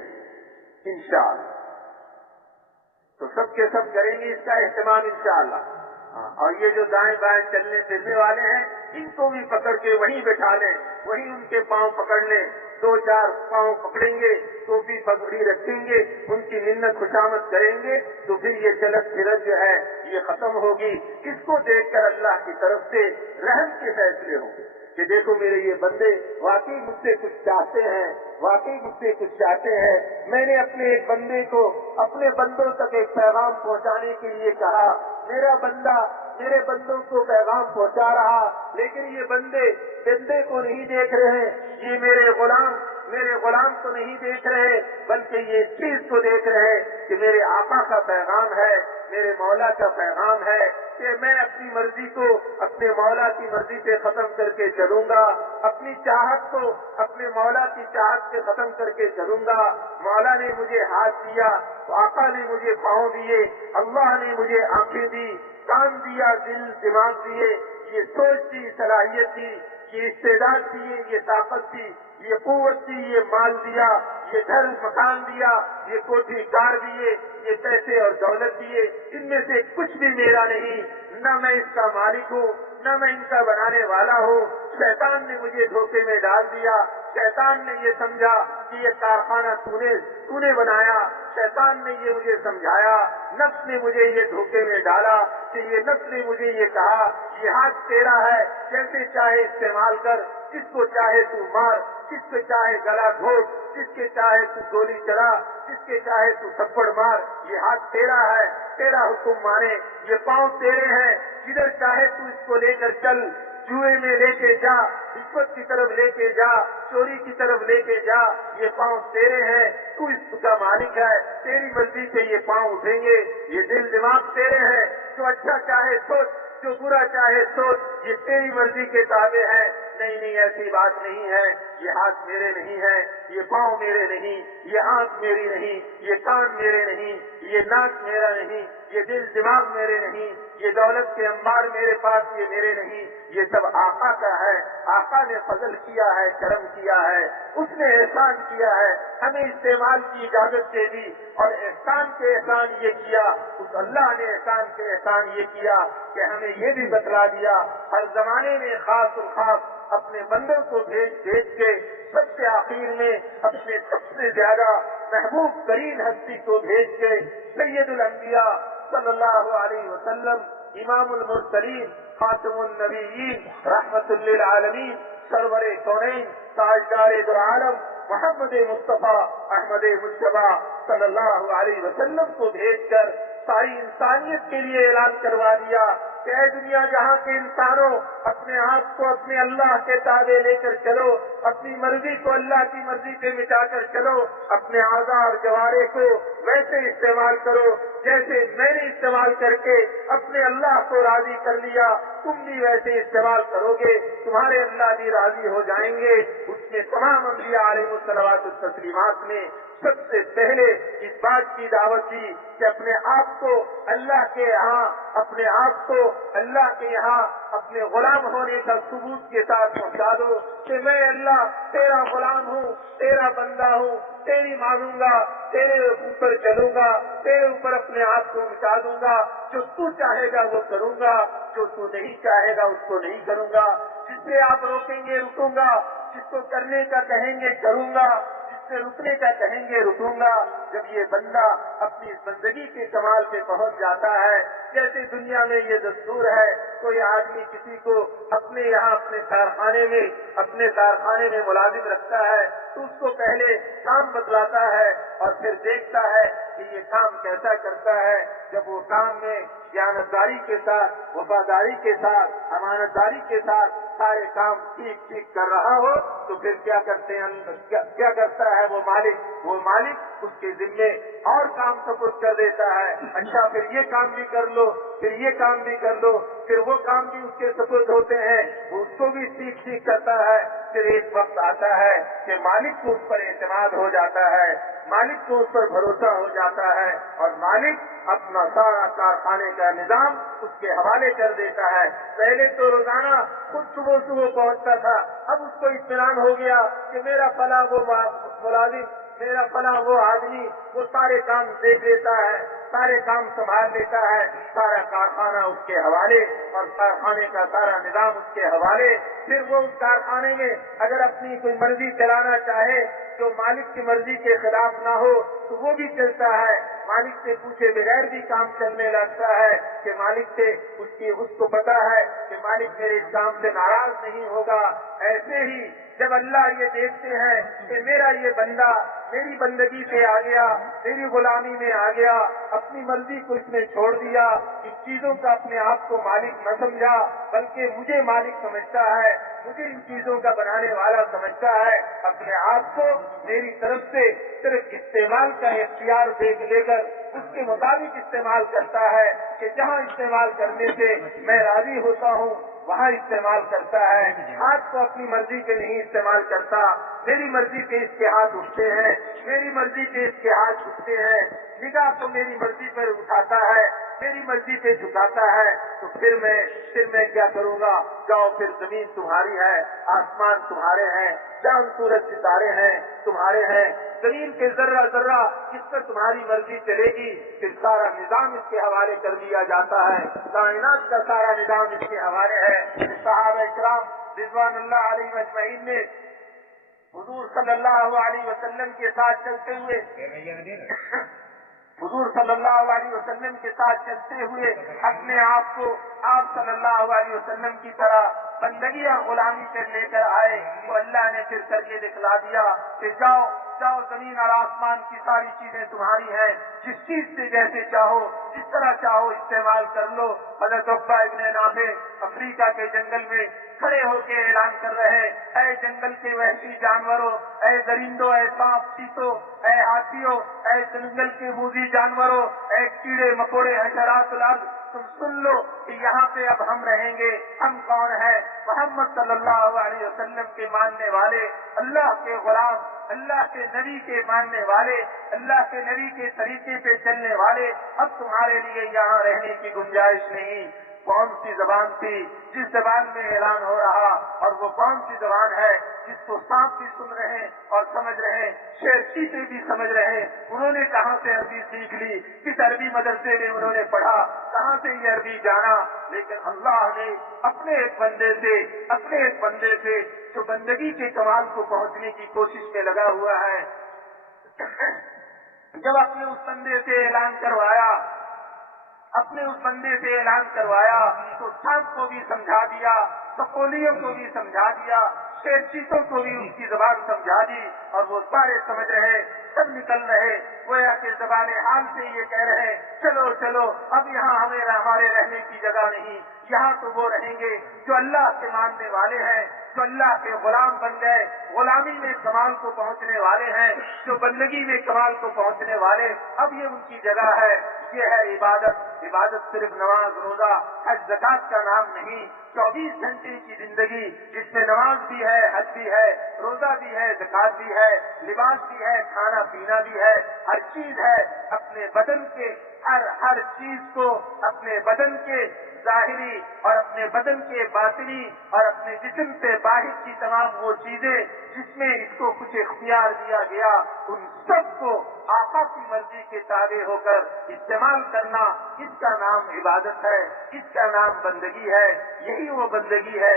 انشاءاللہ۔ تو سب کے سب کریں گے اس کا اہتمام انشاءاللہ۔ اور یہ جو دائیں بائیں چلنے پھرنے والے ہیں ان کو بھی پکڑ کے وہیں بٹھا لیں، وہیں ان کے پاؤں پکڑ لیں، 2-4 پاؤں پکڑیں گے، ٹوپی پگڑی رکھیں گے، ان کی منت خوشامد کریں گے تو پھر یہ چلت پھرت جو ہے یہ ختم ہوگی۔ اس کو دیکھ کر اللہ کی طرف سے رحم کے فیصلے ہوں گے کہ دیکھو میرے یہ بندے واقعی مجھ سے کچھ چاہتے ہیں، واقعی مجھ سے کچھ چاہتے ہیں۔ میں نے اپنے ایک بندے کو اپنے بندوں تک ایک پیغام پہنچانے کے لیے کہا، میرا بندہ میرے بندوں کو پیغام پہنچا رہا، لیکن یہ بندے کو نہیں دیکھ رہے، یہ میرے غلام کو نہیں دیکھ رہے، بلکہ یہ چیز کو دیکھ رہے کہ میرے آقا کا پیغام ہے، میرے مولا کا پیغام ہے کہ میں اپنی مرضی کو اپنے مولا کی مرضی سے ختم کر کے چلوں گا، اپنی چاہت کو اپنے مولا کی چاہت سے ختم کر کے چلوں گا۔ مولا نے مجھے ہاتھ دیا، آقا نے مجھے پاؤں دیے، اللہ نے مجھے آنکھیں دی، کان دیا، دل دماغ دیے، یہ سوچ دی، صلاحیت دی، یہ استعداد دیے، یہ طاقت دی، یہ قوت دی، یہ مال دیا، یہ گھر مکان دیا، یہ کوٹھی کار دیے، یہ پیسے اور دولت دیے، ان میں سے کچھ بھی میرا نہیں، نہ میں اس کا مالک ہوں، نہ میں ان کا بنانے والا ہوں۔ شیطان نے مجھے دھوکے میں ڈال دیا، شیطان نے یہ سمجھا کہ یہ کارخانہ تو نے بنایا، شیطان نے یہ مجھے سمجھایا، نفس نے مجھے یہ دھوکے میں ڈالا کہ یہ نفس نے مجھے یہ کہا یہ ہاتھ تیرا ہے، جیسے چاہے استعمال کر، جس کو چاہے تو مار، جس کو چاہے گلا گھونٹ، جس کے چاہے تو گولی چلا، جس کے چاہے تو تھپڑ مار، یہ ہاتھ تیرا ہے، تیرا حکم مانے، یہ پاؤں تیرے ہیں، جدھر چاہے تو اس کو لے کر چل، جوئے میں لے کے جا، رشوت کی طرف لے کے جا، چوری کی طرف لے کے جا، یہ پاؤں تیرے ہیں، تو اس کا مالک ہے، تیری مرضی سے یہ پاؤں اٹھیں گے، یہ دل دماغ تیرے ہیں، جو اچھا چاہے سوچ، جو برا چاہے سوچ، یہ تیری مرضی کے تابع ہے۔ نہیں ایسی بات نہیں ہے، یہ ہاتھ میرے نہیں ہے، یہ پاؤں میرے نہیں، یہ آنکھ میری نہیں، یہ کان میرے نہیں، یہ ناک میرا نہیں، یہ دل دماغ میرے نہیں، یہ دولت کے انبار میرے پاس یہ میرے نہیں، یہ سب آقا کا ہے۔ آقا نے فضل کیا ہے، کرم کیا ہے، اس نے احسان کیا ہے، ہمیں استعمال کی اجازت دے دی، اور احسان کے احسان یہ کیا، اس اللہ نے احسان کے احسان یہ کیا کہ ہمیں یہ بھی بتلا دیا ہر زمانے میں خاص الخاص اپنے بندوں کو بھیج کے سب سے آخر میں اپنے سب سے زیادہ محبوب ترین ہستی کو بھیج کے سید الانبیاء صلی اللہ علیہ وسلم، امام المرسلین، خاتم النبیین، رحمت للعالمین، سرور کونین، تاجدار دو عالم، محمد مصطفیٰ احمد مجتبیٰ صلی اللہ علیہ وسلم کو بھیج کر ساری انسانیت کے لیے اعلان کروا دیا کہ اے دنیا جہاں کے انسانوں، اپنے آپ کو اپنے اللہ کے تابع لے کر چلو، اپنی مرضی کو اللہ کی مرضی سے مٹا کر چلو، اپنے اعضاء اور جوارح کو ویسے استعمال کرو جیسے میں نے استعمال کر کے اپنے اللہ کو راضی کر لیا، تم بھی ویسے استعمال کرو گے، تمہارے اللہ بھی راضی ہو جائیں گے۔ اس میں تمام انبیاء علیہ الصلوات والتسلیمات نے سب سے پہلے اس بات کی دعوت دی کہ اپنے آپ کو اللہ کے یہاں، اپنے آپ کو اللہ کے یہاں اپنے غلام ہونے کا ثبوت کے ساتھ پہنچا دو کہ میں اللہ تیرا غلام ہوں، تیرا بندہ ہوں، تیری مانوں گا، تیرے اوپر چلوں گا، تیرے اوپر اپنے آپ کو مٹا دوں گا، جو تو چاہے گا وہ کروں گا، جو تو نہیں چاہے گا اس کو نہیں کروں گا، جس سے آپ روکیں گے رکوں گا، جس کو کرنے کا کہیں گے کروں گا، سے رکنے کا کہیں گے رکوں گا۔ جب یہ بندہ اپنی زندگی کے کمال پہ پہنچ جاتا ہے، جیسے دنیا میں یہ دستور ہے، کوئی آدمی کسی کو اپنے یہاں اپنے کارخانے میں ملازم رکھتا ہے تو اس کو پہلے کام بتلاتا ہے اور پھر دیکھتا ہے کہ یہ کام کیسا کرتا ہے، جب وہ کام میں دیانتداری کے ساتھ، وفاداری کے ساتھ، امانتداری کے ساتھ سارے کام ٹھیک کر رہا ہو تو پھر کیا کرتا ہے وہ مالک اس کے ذمے اور کام سپرد کر دیتا ہے. اچھا پھر یہ کام بھی کر لو، پھر یہ کام بھی کر لو، پھر وہ کام بھی اس کے سپرد ہوتے ہیں، وہ اس کو بھی ٹھیک کرتا ہے. پھر ایک وقت آتا ہے کہ مالک کو اس پر اعتماد ہو جاتا ہے، مالک کو اس پر بھروسہ ہو جاتا ہے اور مالک اپنا سارا کارخانے کا نظام اس کے حوالے کر دیتا ہے. پہلے تو روزانہ خود صبح پہنچتا تھا، اب اس کو اطمینان ہو گیا کہ میرا فلاں وہ ملازم، میرا فلاں وہ آدمی وہ سارے کام دیکھ لیتا ہے، سارے کام سنبھال لیتا ہے، سارا کارخانہ اس کے حوالے اور کارخانے کا سارا نظام اس کے حوالے. پھر وہ اس کارخانے میں اگر اپنی کوئی مرضی چلانا چاہے جو مالک کی مرضی کے خلاف نہ ہو تو وہ بھی چلتا ہے. مالک سے پوچھے بغیر بھی کام چلنے لگتا ہے کہ مالک سے اس کو پتا ہے کہ مالک میرے اس کام سے ناراض نہیں ہوگا. ایسے ہی جب اللہ یہ دیکھتے ہیں کہ میرا یہ بندہ میری بندگی پہ آ گیا، میری غلامی میں آ گیا، اپنی مرضی کو اس نے چھوڑ دیا، ان چیزوں کا اپنے آپ کو مالک نہ سمجھا بلکہ مجھے مالک سمجھتا ہے، مجھے ان چیزوں کا بنانے والا سمجھتا ہے، اپنے آپ کو میری طرف سے صرف استعمال کا اختیار لے کر اس کے مطابق استعمال کرتا ہے کہ جہاں استعمال کرنے سے میں راضی ہوتا ہوں وہاں استعمال کرتا ہے. ہاتھ کو اپنی مرضی کے نہیں استعمال کرتا، میری مرضی پہ اس کے ہاتھ اٹھتے ہیں، میری مرضی پہ اس کے ہاتھ اٹھتے ہیں، نگاہ تو میری مرضی پر اٹھاتا ہے، میری مرضی پہ جھکاتا ہے. تو پھر میں کیا کروں گا؟ جاؤ پھر زمین تمہاری ہے، آسمان تمہارے ہیں، چاند سورج ستارے ہیں تمہارے ہیں، زمین کے ذرہ ذرہ اس پر تمہاری مرضی چلے گی. پھر سارا نظام اس کے حوالے کر دیا جاتا ہے، کائنات کا سارا نظام اس کے حوالے ہے. صحابہ کرام رضوان اللہ علیہ اجمعین نے حضور صلی اللہ علیہ وسلم کے ساتھ چلتے ہوئے اپنے آپ کو آپ صلی اللہ علیہ وسلم کی طرح بندگی اور غلامی سے لے کر آئے تو اللہ نے پھر کر کے دکھلا دیا کہ جاؤ زمین اور آسمان کی ساری چیزیں تمہاری ہیں، جس چیز سے جیسے چاہو جس طرح چاہو استعمال کر لو. حضرت عقبہ ابن نافع افریقہ کے جنگل میں کھڑے ہو کے اعلان کر رہے، اے جنگل کے وحشی جانوروں، اے درندوں، اے سانپ چیتوں، اے ہاتھیوں، اے جنگل کے موذی جانوروں، اے کیڑے مکوڑے حشرات الارض، تم سن لو کہ یہاں پہ اب ہم رہیں گے. ہم کون ہیں؟ محمد صلی اللہ علیہ وسلم کے ماننے والے، اللہ کے غلام، اللہ کے نبی کے ماننے والے، اللہ کے نبی کے طریقے پہ چلنے والے. اب تمہارے لیے یہاں رہنے کی گنجائش نہیں. کون سی زبان تھی جس زبان میں اعلان ہو رہا، اور وہ کون سی زبان ہے جس کو سانپ بھی سن رہے ہیں اور سمجھ رہے ہیں، شیر چیتے بھی سمجھ رہے ہیں. انہوں نے کہاں سے عربی سیکھ لی؟ کس عربی مدرسے میں انہوں نے پڑھا؟ کہاں سے یہ عربی جانا؟ لیکن اللہ نے اپنے ایک بندے سے جو بندگی کے کمال کو پہنچنے کی کوشش میں لگا ہوا ہے، جب اپنے اس بندے سے اعلان کروایا تو سب کو بھی سمجھا دیا، سپولیوں کو بھی سمجھا دیا، شیر چیتوں کو بھی اس کی زبان سمجھا دی، اور وہ سارے سمجھ رہے، سب نکل رہے، گویا کہ زبان حال سے یہ کہہ رہے چلو اب یہاں ہمارے رہنے کی جگہ نہیں، یہاں تو وہ رہیں گے جو اللہ کے ماننے والے ہیں، جو اللہ کے غلام بن گئے، غلامی میں کمال کو پہنچنے والے ہیں، جو بندگی میں کمال کو پہنچنے والے، اب یہ ان کی جگہ ہے. یہ ہے عبادت صرف نماز روزہ حج زکات کا نام نہیں. 24 گھنٹے کی زندگی جس میں نماز بھی ہے، حج بھی ہے، روزہ بھی ہے، زکات بھی ہے، لباس بھی ہے، کھانا پینا بھی ہے، ہر چیز ہے. اپنے بدن کے ہر چیز کو، اپنے بدن کے ظاہری اور اپنے بدن کے باطنی اور اپنے جسم سے باہر کی تمام وہ چیزیں جس میں اس کو کچھ اختیار دیا گیا، ان سب کو آقا کی مرضی کے تابع ہو کر استعمال کرنا، اس کا نام عبادت ہے، اس کا نام بندگی ہے. یہی وہ بندگی ہے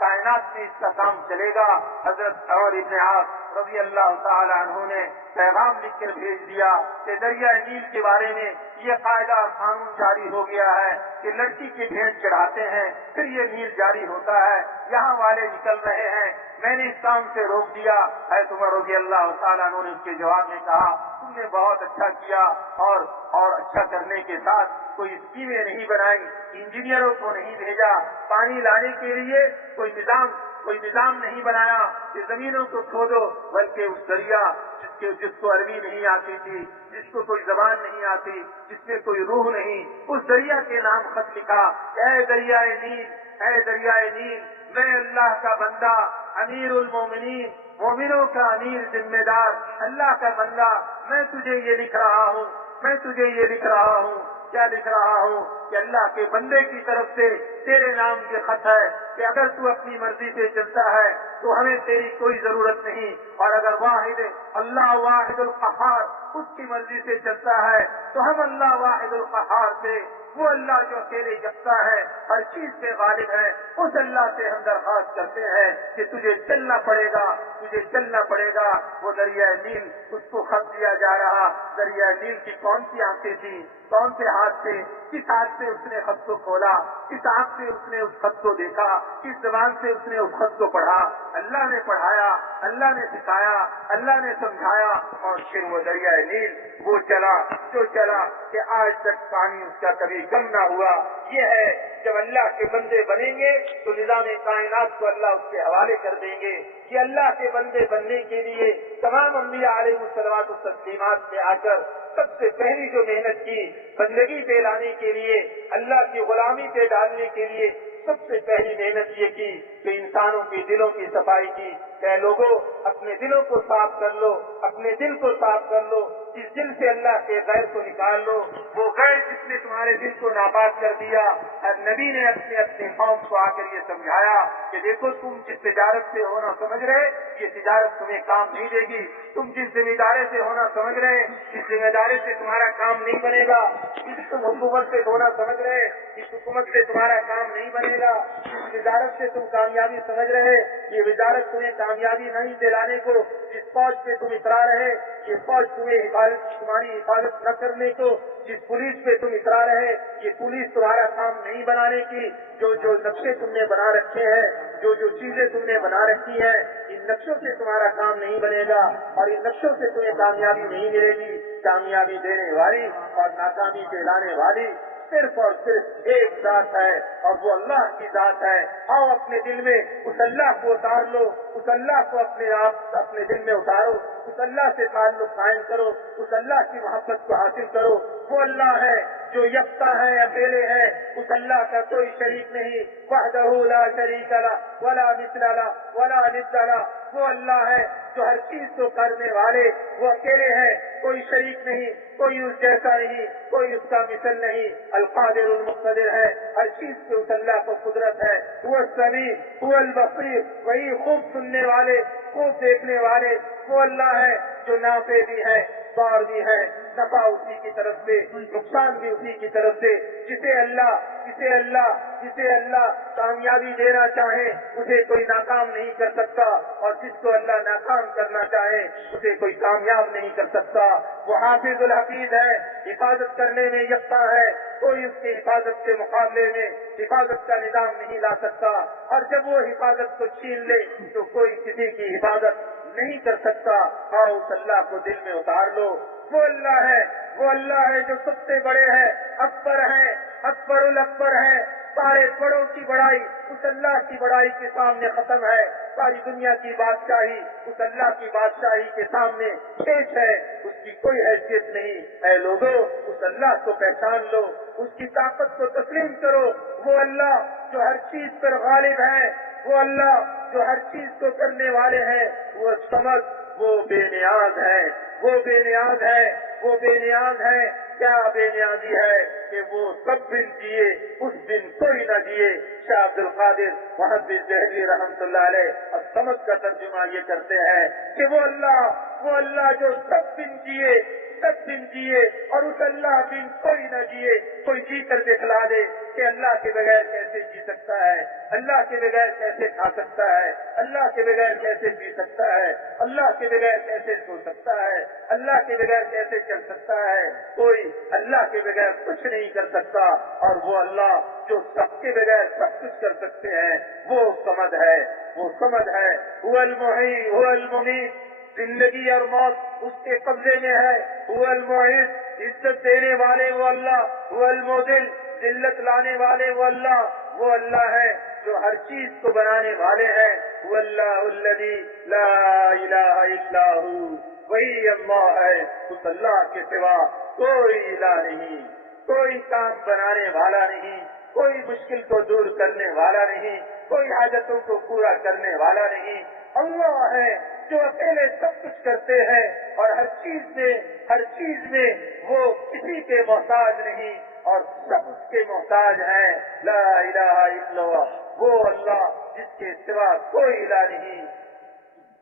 کائنات میں اس کا کام چلے گا. حضرت عمر ابن عاص رضی اللہ تعالی عنہ نے پیغام لکھ کر بھیج دیا کہ دریائے نیل کے بارے میں یہ قاعدہ قانون جاری ہو گیا ہے کہ لڑکی کی بھیٹ چڑھاتے ہیں پھر یہ نیل جاری ہوتا ہے, یہاں والے نکل رہے ہیں, میں نے اس کام سے روک دیا. حضرت عمر رضی اللہ تعالیٰ عنہ نے اس کے جواب میں کہا تم نے بہت اچھا کیا اور اچھا کرنے کے ساتھ کوئی اسکیمیں نہیں بنائی, انجینئروں کو نہیں بھیجا, پانی لانے کے لیے کوئی نظام نہیں بنایا کہ زمینوں کو کھودو, بلکہ اس دریا جس کو عربی نہیں آتی تھی, جس کو کوئی زبان نہیں آتی, جس میں کوئی روح نہیں, اس دریا کے نام خط لکھا, اے دریائے نیل, اے دریائے نیل, میں اللہ کا بندہ, امیر المومنین, مومنوں کا امیر, ذمہ دار, اللہ کا بندہ, میں تجھے یہ لکھ رہا ہوں, میں تجھے یہ لکھ رہا ہوں. کیا لکھ رہا ہوں کہ اللہ کے بندے کی طرف سے تیرے نام کے خط ہے کہ اگر تو اپنی مرضی سے چلتا ہے تو ہمیں تیری کوئی ضرورت نہیں, اور اگر اللہ واحد القہار اس کی مرضی سے چلتا ہے تو ہم اللہ واحد القہار سے, وہ اللہ جو اکیلے یکتا ہے, ہر چیز سے غالب ہے, اس اللہ سے ہم درخواست کرتے ہیں کہ تجھے چلنا پڑے گا, تجھے چلنا پڑے گا. وہ دریائے نیل, اس کو خط دیا جا رہا. دریائے نیل کی کون سی آنکھیں تھی, کون سے ہاتھ سے, کس ہاتھ سے اس نے خط کو کھولا, کس آنکھ سے اس نے اس خط کو دیکھا, کس زبان سے اس نے اس خط کو پڑھا. اللہ نے پڑھایا, اللہ نے سکھایا, اللہ نے سمجھایا, اور پھر وہ دریائے نیل وہ چلا جو چلا کہ آج تک پانی اس کا کبھی کم نہ ہوا. یہ ہے جب اللہ کے بندے بنیں گے تو نظام کائنات کو اللہ اس کے حوالے کر دیں گے. کہ اللہ کے بندے بننے کے لیے تمام انبیاء علیہ الصلوات والتسلیمات سے آ کر سب سے پہلی جو محنت کی بندگی پہ لانے کے لیے, اللہ کی غلامی پہ ڈالنے کے لیے سب سے پہلی محنت یہ کی کہ انسانوں کے دلوں کی صفائی کی. کہ لوگوں اپنے دلوں کو صاف کر لو, اپنے دل کو صاف کر لو, جس دل سے اللہ کے غیر کو نکال لو, وہ غیر جس نے تمہارے دل کو ناپاک کر دیا. اور نبی نے اپنے قوم کو آ کر یہ سمجھایا کہ دیکھو تم جس تجارت سے ہونا سمجھ رہے یہ تجارت تمہیں کام نہیں دے گی, تم جس ذمہ داری سے ہونا سمجھ رہے اس ذمہ داری سے تمہارا کام نہیں بنے گا, جس تم حکومت سے ہونا سمجھ رہے اس حکومت سے تمہارا کام نہیں بنے گا, جس وزارت سے تم کامیابی سمجھ رہے یہ وزارت تمہیں کامیابی نہیں دلانے کو, جس فوج سے تم اترا رہے یہ فوج تمہاری حفاظت نہ کرنے کو, جس پولیس پہ تم اترا رہے یہ پولیس تمہارا کام نہیں بنانے کی. جو نقشے تم نے بنا رکھے ہیں, جو چیزیں تم نے بنا رکھی ہیں, ان نقشوں سے تمہارا کام نہیں بنے گا, اور ان نقشوں سے تمہیں کامیابی نہیں ملے گی. کامیابی دینے والی اور ناکامی دلانے والی صرف اور صرف ایک ذات ہے, اور وہ اللہ کی ذات ہے. آؤ اپنے دل میں اس اللہ کو اتار لو, اس اللہ کو اپنے دل میں اتارو, اس اللہ سے تعلق قائم کرو, اس اللہ کی محبت کو حاصل کرو. وہ اللہ ہے جو یکتا ہے, اکیلے ہے, اس اللہ کا کوئی شریک نہیں. وحدہ لا شریک لہ ولا مثل لہ ولا ند لہ. وہ اللہ ہے جو ہر چیز کو کرنے والے, وہ اکیلے ہیں, کوئی شریک نہیں, کوئی اس جیسا نہیں, کوئی اس کا مثل نہیں. القادر المقتدر ہے, ہر چیز سے اس اللہ کو قدرت ہے. وہ السمیع هو البصیر, وہی خوب سننے والے, خوب دیکھنے والے. وہ اللہ ہے جو نافع بھی ہے, ضار بھی ہے, نفع اسی کی طرف سے, نقصان بھی اسی کی طرف سے. جسے اللہ کامیابی دینا چاہے اسے کوئی ناکام نہیں کر سکتا, اور جس کو اللہ ناکام کرنا چاہے اسے کوئی کامیاب نہیں کر سکتا. وہ حافظ الحفیظ ہے, حفاظت کرنے میں یکتا ہے, کوئی اس کی حفاظت کے مقابلے میں حفاظت کا نظام نہیں لا سکتا, اور جب وہ حفاظت کو چھین لے تو کوئی کسی کی حفاظت نہیں کر سکتا. اور اس اللہ کو دل میں اتار لو. وہ اللہ ہے جو سب سے بڑے ہیں, اکبر ہے, اکبر الاکبر ہے. سارے بڑوں کی بڑائی اس اللہ کی بڑائی کے سامنے ختم ہے. ساری دنیا کی بادشاہی اس اللہ کی بادشاہی کے سامنے پیش ہے, اس کی کوئی حیثیت نہیں. اے لوگوں, اس اللہ کو پہچان لو, اس کی طاقت کو تسلیم کرو. وہ اللہ جو ہر چیز پر غالب ہے, وہ اللہ جو ہر چیز کو کرنے والے ہیں, وہ سمجھ, وہ بے نیاز ہے, وہ بے نیاز ہے, وہ بے نیاز ہے. کیا بے نیازی ہے کہ وہ سب دن جیے, اس دن کوئی نہ جیے. شاہ عبد القادر محدث دہلوی رحمۃ اللہ علیہ اور سمجھ کا ترجمہ یہ کرتے ہیں کہ وہ اللہ جو سب دن جیے اور اس اللہ بن کوئی نہ جیے. کوئی جی کر دکھلا دے کہ اللہ کے بغیر کیسے جی سکتا ہے, اللہ کے بغیر کیسے کھا سکتا ہے, اللہ کے بغیر کیسے پی سکتا ہے, اللہ کے بغیر کیسے سو سکتا ہے, اللہ کے بغیر کیسے چل سکتا ہے. کوئی اللہ کے بغیر کچھ نہیں کر سکتا, اور وہ اللہ جو سب کے بغیر سب کچھ کر سکتے ہیں وہ سمد ہے, وہ سمد ہے. هو المحیی هو المیت, زندگی اور موت اس کے قبضے میں ہے. هو المعز, عزت دینے والے وہ اللہ. هو المذل, ذلت لانے والے وہ اللہ. وہ اللہ ہے جو ہر چیز کو بنانے والے ہیں. هو اللہ الذی لا الہ الا ہو, وہی اللہ ہے, اس اللہ کے سوا کوئی الہ نہیں, کوئی کام بنانے والا نہیں, کوئی مشکل کو دور کرنے والا نہیں, کوئی حاجتوں کو پورا کرنے والا نہیں. اللہ ہے جو اکیلے سب کچھ کرتے ہیں اور ہر چیز میں وہ کسی کے محتاج نہیں اور سب اس کے محتاج ہیں. لا الہ الا اللہ, وہ اللہ جس کے سوا کوئی الہ نہیں.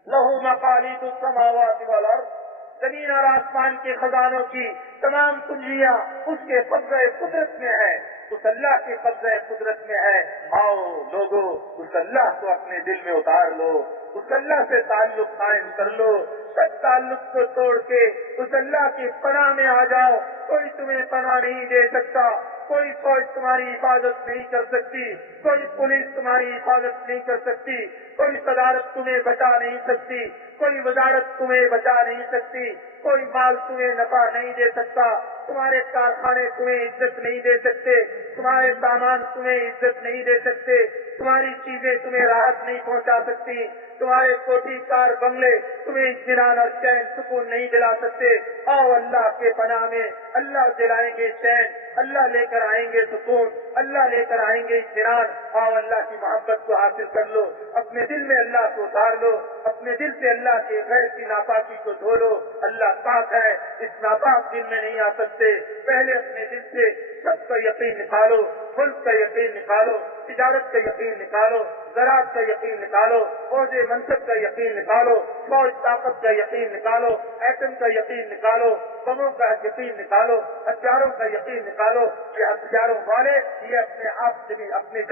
لہو مقالید السماوات والارض, زمین اور آسمان کے خزانوں کی تمام کنجیاں اس کے قبضہ قدرت میں ہے, اس اللہ کے قبضہ قدرت میں ہے. آؤ لوگو اس اللہ کو اپنے دل میں اتار لو, اس اللہ سے تعلق قائم کر لو, سب تعلق کو توڑ کے اس اللہ کی پناہ میں آ جاؤ. کوئی تمہیں پناہ نہیں دے سکتا, کوئی فوج تمہاری حفاظت نہیں کر سکتی, کوئی پولیس تمہاری حفاظت نہیں کر سکتی, کوئی صدارت تمہیں بچا نہیں سکتی, کوئی وزارت تمہیں بچا نہیں سکتی, کوئی مال تمہیں نفع نہیں دے سکتا, تمہارے کارخانے تمہیں عزت نہیں دے سکتے, تمہارے سامان تمہیں عزت نہیں دے سکتے, تمہاری چیزیں تمہیں راحت نہیں پہنچا سکتی, تمہارے کوٹھی کار بنگلے تمہیں اطمینان اور چین سکون نہیں دلا سکتے. آؤ اللہ کے پناہ میں, اللہ دلائیں گے چین, اللہ لے کر آئیں گے سکون, اللہ لے کر آئیں گے اطمینان. آؤ اللہ کی محبت کو حاصل کر لو, اپنے دل میں اللہ کو اتار لو, اپنے دل سے اللہ کے غیر کی ناپاکی کو دھو لو. اللہ پاک ہے, اس ناپاک دل میں نہیں آ سکتے. پہلے اپنے دل سے سب کا یقین نکالو, ملک کا یقین نکالو, تجارت کا یقین نکالو, زراعت کا یقین نکالو, عہدے منصب کا یقین نکالو, فوج طاقت کا یقین نکالو, ایٹم کا یقین نکالو, بموں کا یقین نکالو, ہتھیاروں کا یقین نکالو. یہ ہتھیاروں والے یہ اپنے آپ سے بھی اپنے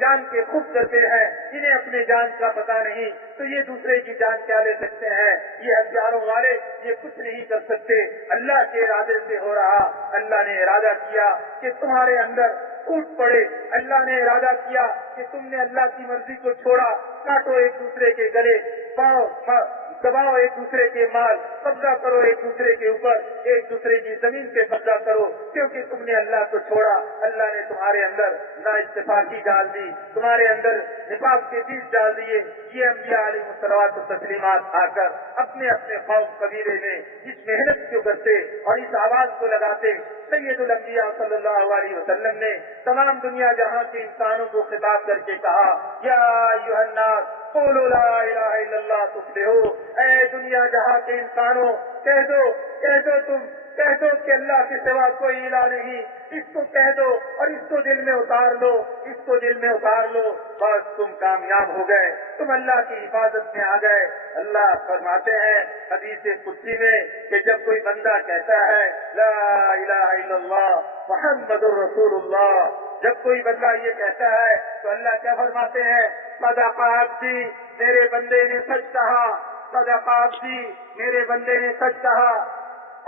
جان کے خوب کرتے ہیں, انہیں اپنے جان کا پتہ نہیں تو یہ دوسرے کی جان کیا لے سکتے ہیں. یہ ہتھیاروں والے یہ کچھ نہیں کر سکتے, اللہ کے ارادے سے ہو رہا. اللہ نے ارادہ کیا کہ تمہارے اندر ٹوٹ پڑے, اللہ نے ارادہ کیا کہ تم نے اللہ کی مرضی کو چھوڑا, کاٹو ایک دوسرے کے گلے, دباؤ ایک دوسرے کے مال, قبضہ کرو ایک دوسرے کے اوپر, ایک دوسرے کی زمین پہ قبضہ کرو, کیونکہ تم نے اللہ کو چھوڑا. اللہ نے تمہارے اندر نا اتفاقی ڈال دی, تمہارے اندر نفاق کے بیج ڈال دیے. یہ انبیاء علیہ الصلوات و تسلیمات آ کر اپنے اپنے قوم قبیلے میں اس محنت کو کرتے اور اس آواز کو لگاتے. سید الانبیاء صلی اللہ علیہ وسلم نے تمام دنیا جہاں کے انسانوں کو خطاب کر کے کہا, یا ایھا الناس قولوا لا الہ الا اللہ تفلحوا. اے دنیا جہاں کے انسانوں, کہہ دو تم کہہ دو کہ اللہ کے سوا کوئی الہ نہیں. اس کو کہہ دو اور اس کو دل میں اتار لو, اس کو دل میں اتار لو, بس تم کامیاب ہو گئے, تم اللہ کی حفاظت میں آ گئے. اللہ فرماتے ہیں حدیث قدسی میں کہ جب کوئی بندہ کہتا ہے لا الہ الا اللہ محمد الرسول اللہ, جب کوئی بندہ یہ کہتا ہے تو اللہ کیا فرماتے ہیں, صدق عبدی, میرے بندے نے سچ کہا, صدق عبدی, میرے بندے نے سچ کہا.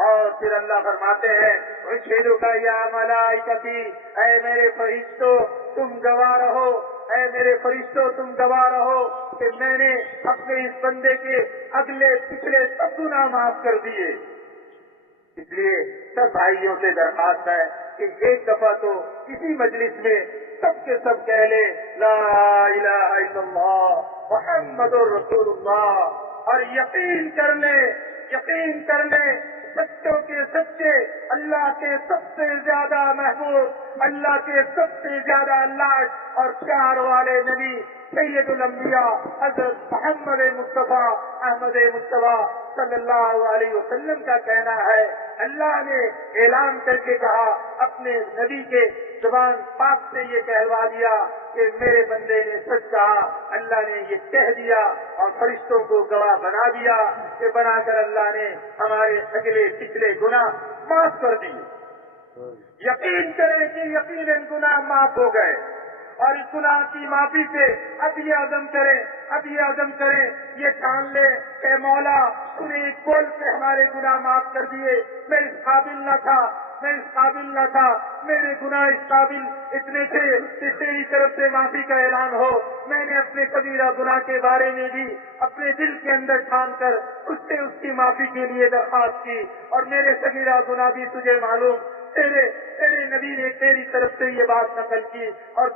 اور پھر اللہ فرماتے ہیں اشہدک یا ملائکتی, اے میرے فرشتوں تم گواہ رہو, اے میرے فرشتوں تم گواہ رہو کہ میں نے اپنے اس بندے کے اگلے پچھلے سب گناہ معاف کر دیے. اس لیے سب بھائیوں سے درخواست ہے کہ ایک دفعہ تو کسی مجلس میں سب کے سب کہہ لے لا الہ الا اللہ محمد الرسول اللہ, اور یقین کر لے سچوں کے سچے, اللہ کے سب سے زیادہ محبوب, اللہ کے سب سے زیادہ لاڈ اور پیار والے نبی سید الانبیاء حضرت محمد مصطفیٰ احمد مصطفیٰ صلی اللہ علیہ وسلم کا کہنا ہے، اللہ نے اعلان کر کے کہا، اپنے نبی کے زبان پاک سے یہ کہلوا دیا کہ میرے بندے نے سچ کہا، اللہ نے یہ کہہ دیا اور فرشتوں کو گواہ بنا دیا کہ بنا کر اللہ نے ہمارے اگلے پچھلے گناہ معاف کر دیے۔ یقین کریں کہ یقیناً گناہ معاف ہو گئے، اور اس گناہ کی معافی سے اب یہ عزم کریں، یہ ٹھان لے کہ مولا تو نے ایک بول سے ہمارے گناہ معاف کر دیے، میں اس قابل نہ تھا، میرے گناہ اس قابل اتنے تھے کہ تیری طرف سے معافی کا اعلان ہو۔ میں نے اپنے کبیرہ گناہ کے بارے میں بھی اپنے دل کے اندر ٹھان کر اس سے اس کی معافی کے لیے درخواست کی، اور میرے صغیرہ گناہ بھی تجھے معلوم، تیرے نبی نے تیری طرف سے یہ بات نقل کی، اور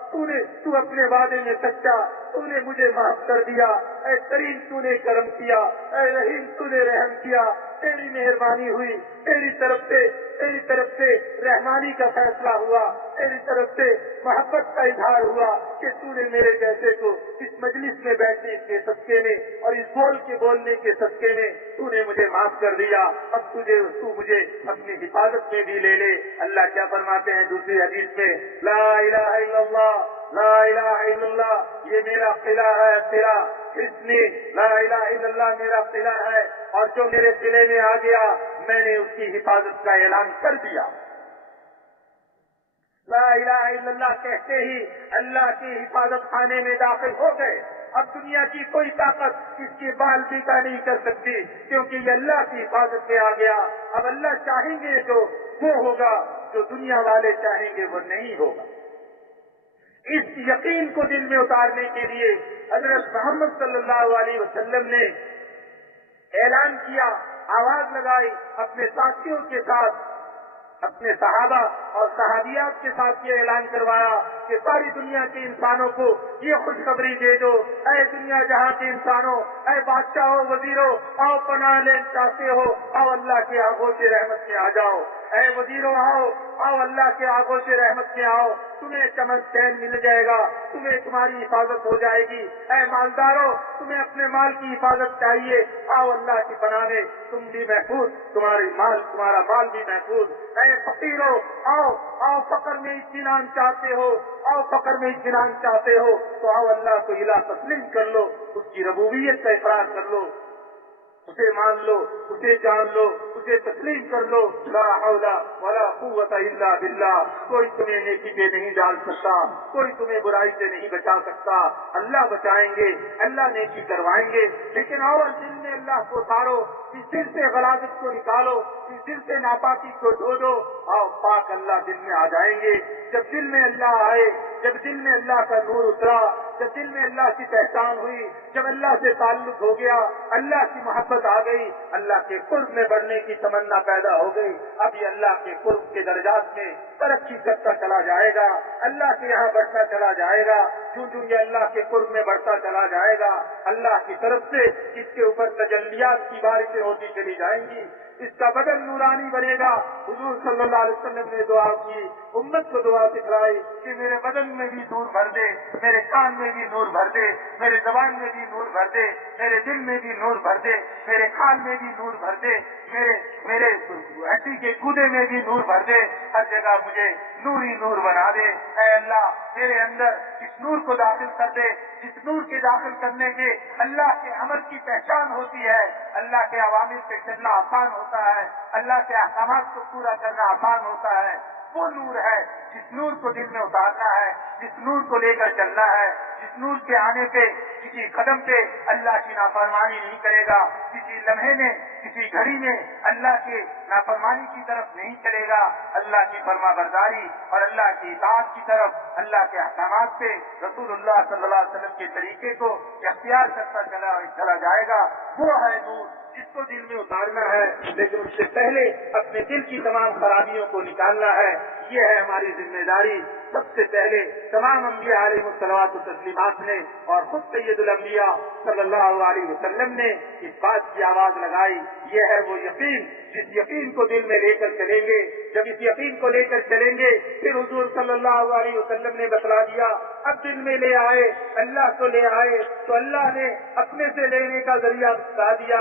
تو اپنے وعدے میں سچا، تو نے مجھے معاف کر دیا۔ اے کریم تو نے کرم کیا، اے رحیم تو نے رحم کیا، تیری مہربانی ہوئی، تیری طرف سے رحمانی کا فیصلہ ہوا، تیری طرف سے محبت کا اظہار ہوا کہ تو نے میرے جیسے کو اس مجلس میں بیٹھنے کے صدقے میں اور اس بول کے بولنے کے صدقے میں تو نے مجھے معاف کر دیا، اب تو مجھے اپنی حفاظت میں بھی لے لے۔ اللہ کیا فرماتے ہیں دوسری حدیث میں، لا الہ الا اللہ، لا الہ الا اللہ یہ میرا قلعہ ہے، لا الہ الا اللہ میرا قلعہ ہے، اور جو میرے قلعے میں آ گیا میں نے اس کی حفاظت کا اعلان کر دیا۔ لا الہ الا اللہ کہتے ہی اللہ کی حفاظت خانے میں داخل ہو گئے۔ اب دنیا کی کوئی طاقت اس کی بال بیکا نہیں کر سکتی، کیونکہ یہ اللہ کی حفاظت میں آ گیا۔ اب اللہ چاہیں گے تو وہ ہوگا، جو دنیا والے چاہیں گے وہ نہیں ہوگا۔ اس یقین کو دل میں اتارنے کے لیے حضرت محمد صلی اللہ علیہ وسلم نے اعلان کیا، آواز لگائی، اپنے ساتھیوں کے ساتھ، اپنے صحابہ اور صحابیات کے ساتھ یہ اعلان کروایا کہ ساری دنیا کے انسانوں کو یہ خوشخبری دے دو، اے دنیا جہاں کے انسانوں، اے بادشاہوں، وزیروں، آؤ پناہ لین چاہتے ہو، آؤ اللہ کے آغوش رحمت میں آ جاؤ، اے وزیروں آؤ اللہ کے آغوش رحمت میں آؤ، تمہیں چمن چین مل جائے گا، تمہیں تمہاری حفاظت ہو جائے گی، اے مالداروں تمہیں اپنے مال کی حفاظت چاہیے، آؤ اللہ کی پناہ میں، تم بھی محفوظ، تمہارا مال بھی محفوظ، اے فقیروں آؤ فقر میں اطمینان چاہتے ہو، تو آؤ اللہ کو الہ تسلیم کر لو، اس کی ربوبیت کا اقرار کر لو، اسے مان لو، اسے جان لو، اسے تسلیم کر لو۔ لا حول ولا قوت الا باللہ، کوئی تمہیں نیکی پہ نہیں ڈال سکتا، کوئی تمہیں برائی سے نہیں بچا سکتا، اللہ بچائیں گے، اللہ نیکی کروائیں گے، لیکن اور دل میں اللہ کو اتارو، اس دل سے غلاظت کو نکالو، اس دل سے ناپاکی کو دھو دو، آؤ پاک اللہ دل میں آ جائیں گے۔ جب دل میں اللہ آئے، جب دل میں اللہ کا نور اترا، جب دل میں اللہ کی پہچان ہوئی، جب اللہ سے تعلق ہو گیا، اللہ کی محبت آ گئی، اللہ کے قرب میں بڑھنے کی تمنا پیدا ہو گئی، اب یہ اللہ کے قرب کے درجات میں ترقی کرتا چلا جائے گا، اللہ کے یہاں بڑھتا چلا جائے گا، جو یہ اللہ کے قرب میں بڑھتا چلا جائے گا، اللہ کی طرف سے اس کے اوپر تجلیات کی بارشیں ہوتی چلی جائیں گی، اس کا بدن نورانی بنے گا۔ حضور صلی اللہ علیہ وسلم نے دعا کی، امت کو دعا سکھلائی کہ میرے بدن میں بھی نور بھر دے، میرے کان میں بھی نور بھر دے، میرے زبان میں بھی نور بھر دے، میرے دل میں بھی نور بھر دے، میرے کان میں بھی نور بھر دے، میرے ہڈی کے گودے میں بھی نور بھر دے، ہر جگہ مجھے نور ہی نور بنا دے۔ اے اللہ میرے اندر اس نور کو داخل کر دے، جس نور کے داخل کرنے کے اللہ کے عمل کی پہچان ہوتی ہے، اللہ کے عوامر پہ چلنا آسان ہوتا ہے، اللہ کے احکامات کو پورا کرنا آسان ہوتا ہے، وہ نور ہے جس نور کو دل میں اتارنا ہے، جس نور کو لے کر چلنا ہے، جس نور کے آنے پہ کسی قدم پہ اللہ کی نافرمانی نہیں کرے گا، کسی لمحے میں کسی گھڑی میں اللہ کے نافرمانی کی طرف نہیں چلے گا، اللہ کی فرما برداری اور اللہ کی اطاعت کی طرف، اللہ کے احکامات پہ رسول اللہ صلی اللہ علیہ وسلم کے طریقے کو اختیار کرتا چلا جائے گا، وہ ہے نور جس کو دل میں اتارنا ہے، لیکن اس سے پہلے اپنے دل کی تمام خرابیوں کو نکالنا ہے، یہ ہے ہماری ذمہ داری۔ سب سے پہلے تمام انبیاء علیہ الصلوات و تسلیمات نے اور خود سید الانبیاء صلی اللہ علیہ وسلم نے اس بات کی آواز لگائی، یہ ہے وہ یقین جس یقین کو دل میں لے کر چلیں گے، جب اس یقین کو لے کر چلیں گے پھر حضور صلی اللہ علیہ وسلم نے بتلا دیا، اب دل میں لے آئے، اللہ کو لے آئے تو اللہ نے اپنے سے لینے کا ذریعہ بتا دیا،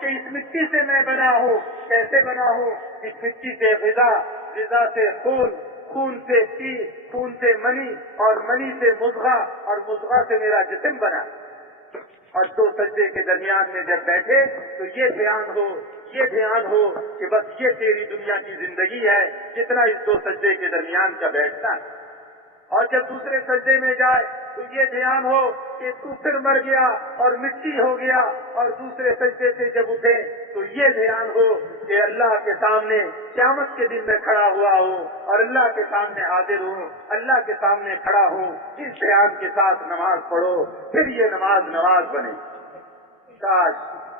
کہ اس مٹی سے میں بنا ہوں. کیسے بنا ہوں؟ اس مٹی سے غذا، غذا سے خون، خون سے تیر، خون سے منی، اور منی سے مضغہ، اور مضغہ سے میرا جسم بنا. اور دو سجدے کے درمیان میں جب بیٹھے تو یہ دھیان ہو کہ بس یہ تیری دنیا کی زندگی ہے جتنا اس دو سجدے کے درمیان کا بیٹھنا ہے. اور جب دوسرے سجدے میں جائے تو یہ دھیان ہو کہ تو پھر مر گیا اور مٹی ہو گیا. اور دوسرے سجدے سے جب اٹھے تو یہ دھیان ہو کہ اللہ کے سامنے قیامت کے دن میں کھڑا ہوا ہو اور اللہ کے سامنے حاضر ہوں، اللہ کے سامنے کھڑا ہوں. اس دھیان کے ساتھ نماز پڑھو، پھر یہ نماز بنے.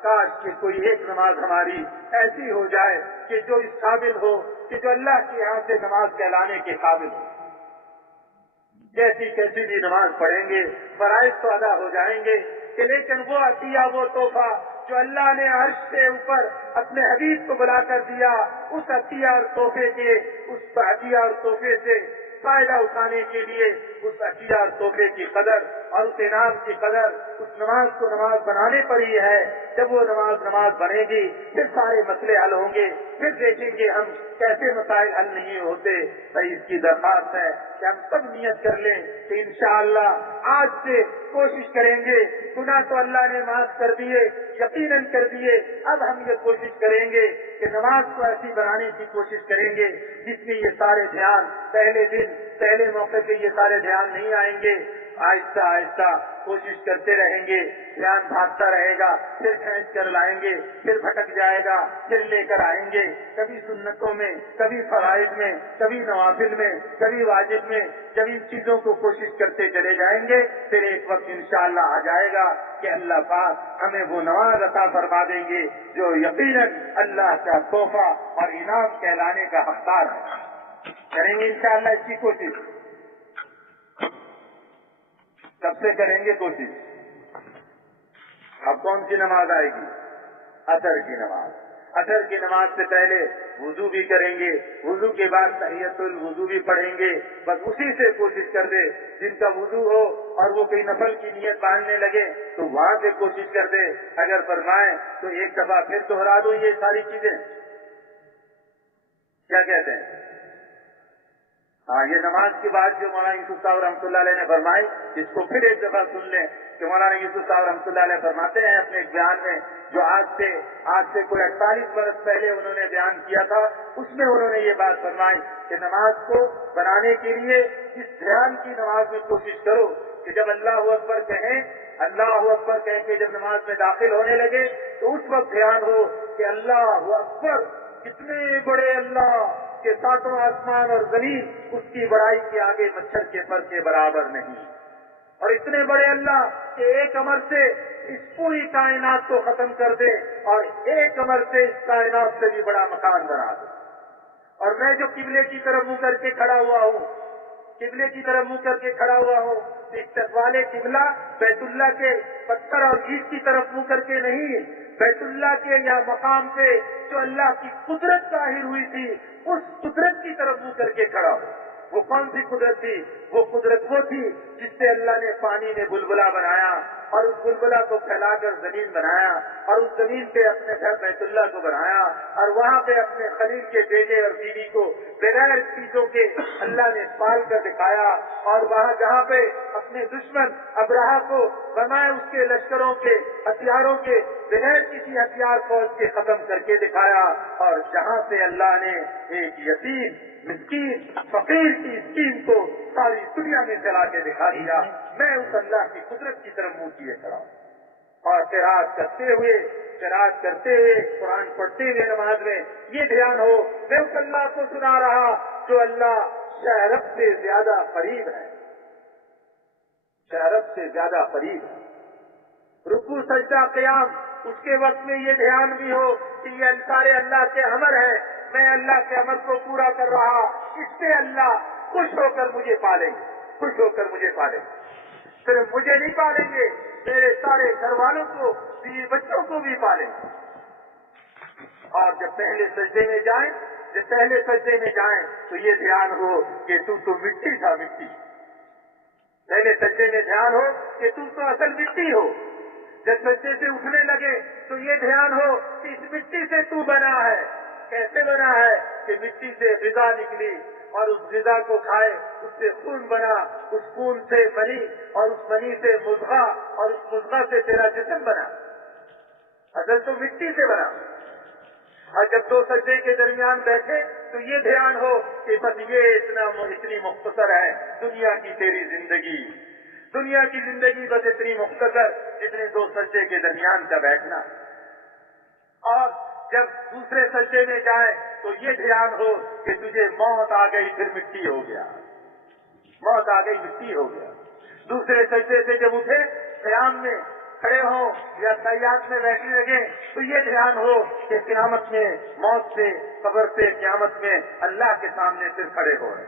کاش کہ کوئی ایک نماز ہماری ایسی ہو جائے کہ جو اس قابل ہو کہ جو اللہ کے یہاں سے نماز کہلانے کے قابل ہو. کیسی بھی نماز پڑھیں گے فرائض تو ادا ہو جائیں گے کہ لیکن وہ عطیہ، وہ تحفہ جو اللہ نے عرش سے اوپر اپنے حبیب کو بلا کر دیا، اس عطیہ اور تحفے کے، اس عطیہ اور تحفے سے فائدہ اٹھانے کے لیے اس عطیہ اور تحفے کی قدر اور اس انعام کی قدر اس نماز کو نماز بنانے پر ہی ہے. جب وہ نماز بنے گی پھر سارے مسئلے حل ہوں گے. پھر دیکھیں گے ہم کیسے مسائل حل نہیں ہوتے. بھائی اس کی درخواست ہے کہ ہم سب نیت کر لیں کہ انشاءاللہ آج سے کوشش کریں گے. گناہ تو اللہ نے معاف کر دیے، یقیناً کر دیے. اب ہم یہ کوشش کریں گے کہ نماز کو ایسی بنانے کی کوشش کریں گے جس میں یہ سارے دھیان پہلے موقع پہ یہ سارے دھیان نہیں آئیں گے. آہستہ آہستہ کوشش کرتے رہیں گے. دھیان بھاگتا رہے گا، پھر کھینچ کر لائیں گے، پھر بھٹک جائے گا، پھر لے کر آئیں گے. کبھی سنتوں میں، کبھی فرائض میں، کبھی نوافل میں، کبھی واجب میں. جب ان چیزوں کو کوشش کرتے چلے جائیں گے پھر ایک وقت انشاءاللہ آ جائے گا کہ اللہ پاک ہمیں وہ نماز عطا فرما دیں گے جو یقیناً اللہ کا تحفہ اور انعام کہلانے کا حقدار ہے. کریں گے انشاءاللہ اس کی کوشش. کب سے کریں گے کوشش؟ اب کون سی نماز آئے گی؟ عصر کی نماز. عصر کی نماز سے پہلے وضو بھی کریں گے، وضو کے بعد تحیۃ الوضو بھی پڑھیں گے. بس اسی سے کوشش کر دے. جن کا وضو ہو اور وہ کوئی نفل کی نیت باندھنے لگے تو وہاں سے کوشش کر دے. اگر فرمائیں تو ایک دفعہ پھر دوہرا دو یہ ساری چیزیں. کیا کہتے ہیں؟ ہاں، یہ نماز کی بات جو مولانا یوسف صاحب رحمۃ اللہ علیہ نے فرمائی، اس کو پھر ایک دفعہ سن لیں کہ مولانا یوسف صاحب رحمۃ اللہ علیہ فرماتے ہیں اپنے ایک بیان میں جو آج سے کوئی 48 برس پہلے انہوں نے بیان کیا تھا. اس میں انہوں نے یہ بات فرمائی کہ نماز کو بنانے کے لیے اس دھیان کی نماز میں کوشش کرو کہ جب اللہ اکبر کہیں، اللہ اکبر کہہ کے جب نماز میں داخل ہونے لگے تو اس وقت دھیان ہو کہ اللہ اکبر، اتنے بڑے اللہ کہ ساتوں آسمان اور زمین اس کی بڑائی کے آگے مچھر کے پر کے برابر نہیں. اور اتنے بڑے اللہ کہ ایک امر سے اس پوری کائنات کو ختم کر دے اور ایک امر سے اس کائنات سے بھی بڑا مکان بنا دے. اور میں جو قبلے کی طرف منہ کر کے کھڑا ہوا ہوں، قبلے کی طرف منہ کر کے کھڑا ہوا ہوں، استقبال قبلہ بیت اللہ کے پتھر اور اینٹ کی طرف منہ کر کے نہیں، بیت اللہ کے یا مقام پہ جو اللہ کی قدرت ظاہر ہوئی تھی اس قدرت کی طرف منہ کر کے کھڑا ہوں. وہ کون سی قدرت تھی؟ وہ قدرت وہ تھی جس سے اللہ نے پانی میں بلبلا بنایا اور اس بلبلا کو پھیلا کر زمین بنایا اور اس زمین پہ اپنے گھر بیت اللہ کو بنایا اور وہاں پہ اپنے خلیل کے بیٹے اور بیوی کو بغیر چیزوں کے اللہ نے پال کر دکھایا. اور وہاں جہاں پہ اپنے دشمن ابراہا کو بنائے اس کے لشکروں کے ہتھیاروں کے بغیر کسی ہتھیار فوج کے ختم کر کے دکھایا. اور جہاں سے اللہ نے ایک یتیم مسکین فقیر کی اسکیم کو ساری دنیا میں چلا کے دکھا دیا. میں اس اللہ کی قدرت کی طرف منہ کیے کھڑا ہوں. اور قرات کرتے ہوئے قرآن پڑھتے ہوئے نماز میں یہ دھیان ہو میں اس اللہ کو سنا رہا جو اللہ شہرت سے زیادہ قریب ہے، شہرت سے زیادہ قریب ہے. رکوع سجدہ قیام اس کے وقت میں یہ دھیان بھی ہو کہ یہ سارے اللہ کے امر ہیں، میں اللہ کے امر کو پورا کر رہا. اس سے اللہ خوش ہو کر مجھے پالیں گے، خوش ہو کر مجھے پالیں گے. صرف مجھے نہیں پالیں گے، میرے سارے گھر والوں کو، بیوی بچوں کو بھی پالیں گے. اور جب پہلے سجدے میں جائیں تو یہ دھیان ہو کہ تو مٹی تھا، مٹی. پہلے سجدے میں دھیان ہو کہ تو اصل مٹی ہو. جب سجدے سے اٹھنے لگے تو یہ دھیان ہو کہ اس مٹی سے تو بنا ہے. کیسے بنا ہے کہ مٹی سے غذا نکلی اور اس غذا کو کھائے, اس سے خون بنا, اس خون سے منی اور اس منی سے مضغہ اور اس مضغہ سے تیرا جسم بنا. اصل تو مٹی سے بنا. اور جب دو سجدے کے درمیان بیٹھے تو یہ دھیان ہو کہ بس یہ اتنی مختصر ہے دنیا کی تیری زندگی. دنیا کی زندگی بس اتنی مختصر جتنے دو سجدے کے درمیان کا بیٹھنا. اور جب دوسرے سجدے میں جائے تو یہ دھیان ہو کہ تجھے موت آ گئی پھر مٹی ہو گیا, موت آ گئی مٹی ہو گیا. دوسرے سجدے سے جب اٹھے قیام میں کھڑے ہوں یا تحیات میں بیٹھنے لگے تو یہ دھیان ہو کہ قیامت میں موت سے, قبر سے, قیامت میں اللہ کے سامنے پھر کھڑے ہو رہے.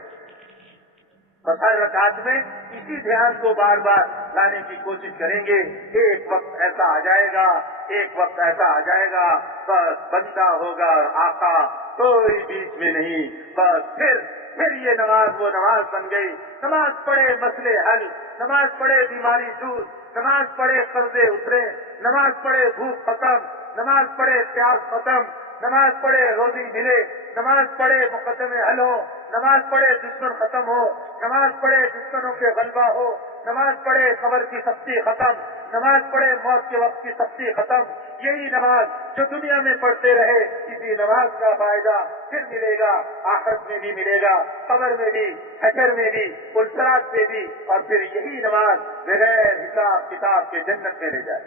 بس ہر رکعت میں اسی دھیان کو بار بار لانے کی کوشش کریں گے. ایک وقت ایسا آ جائے گا, ایک وقت ایسا آ جائے گا بس بندہ ہوگا آقا, کوئی بیچ میں نہیں. بس پھر یہ نماز وہ نماز بن گئی. نماز پڑھے مسئلے حل, نماز پڑھے بیماری دور, نماز پڑھے قرضے اترے, نماز پڑھے بھوک ختم, نماز پڑھے پیاس ختم, نماز پڑھے روزی ملے, نماز پڑھے مقدمے حل ہو, نماز پڑھے دشمن ختم ہو, نماز پڑھے دشمنوں کے غلبہ ہو, نماز پڑھے قبر کی سختی ختم, نماز پڑھے موت کے وقت کی سختی ختم. یہی نماز جو دنیا میں پڑھتے رہے اسی نماز کا فائدہ پھر ملے گا, آخرت میں بھی ملے گا, قبر میں بھی, حشر میں بھی, پلسرات میں بھی, اور پھر یہی نماز بغیر حساب کتاب کے جنت میں لے جائے.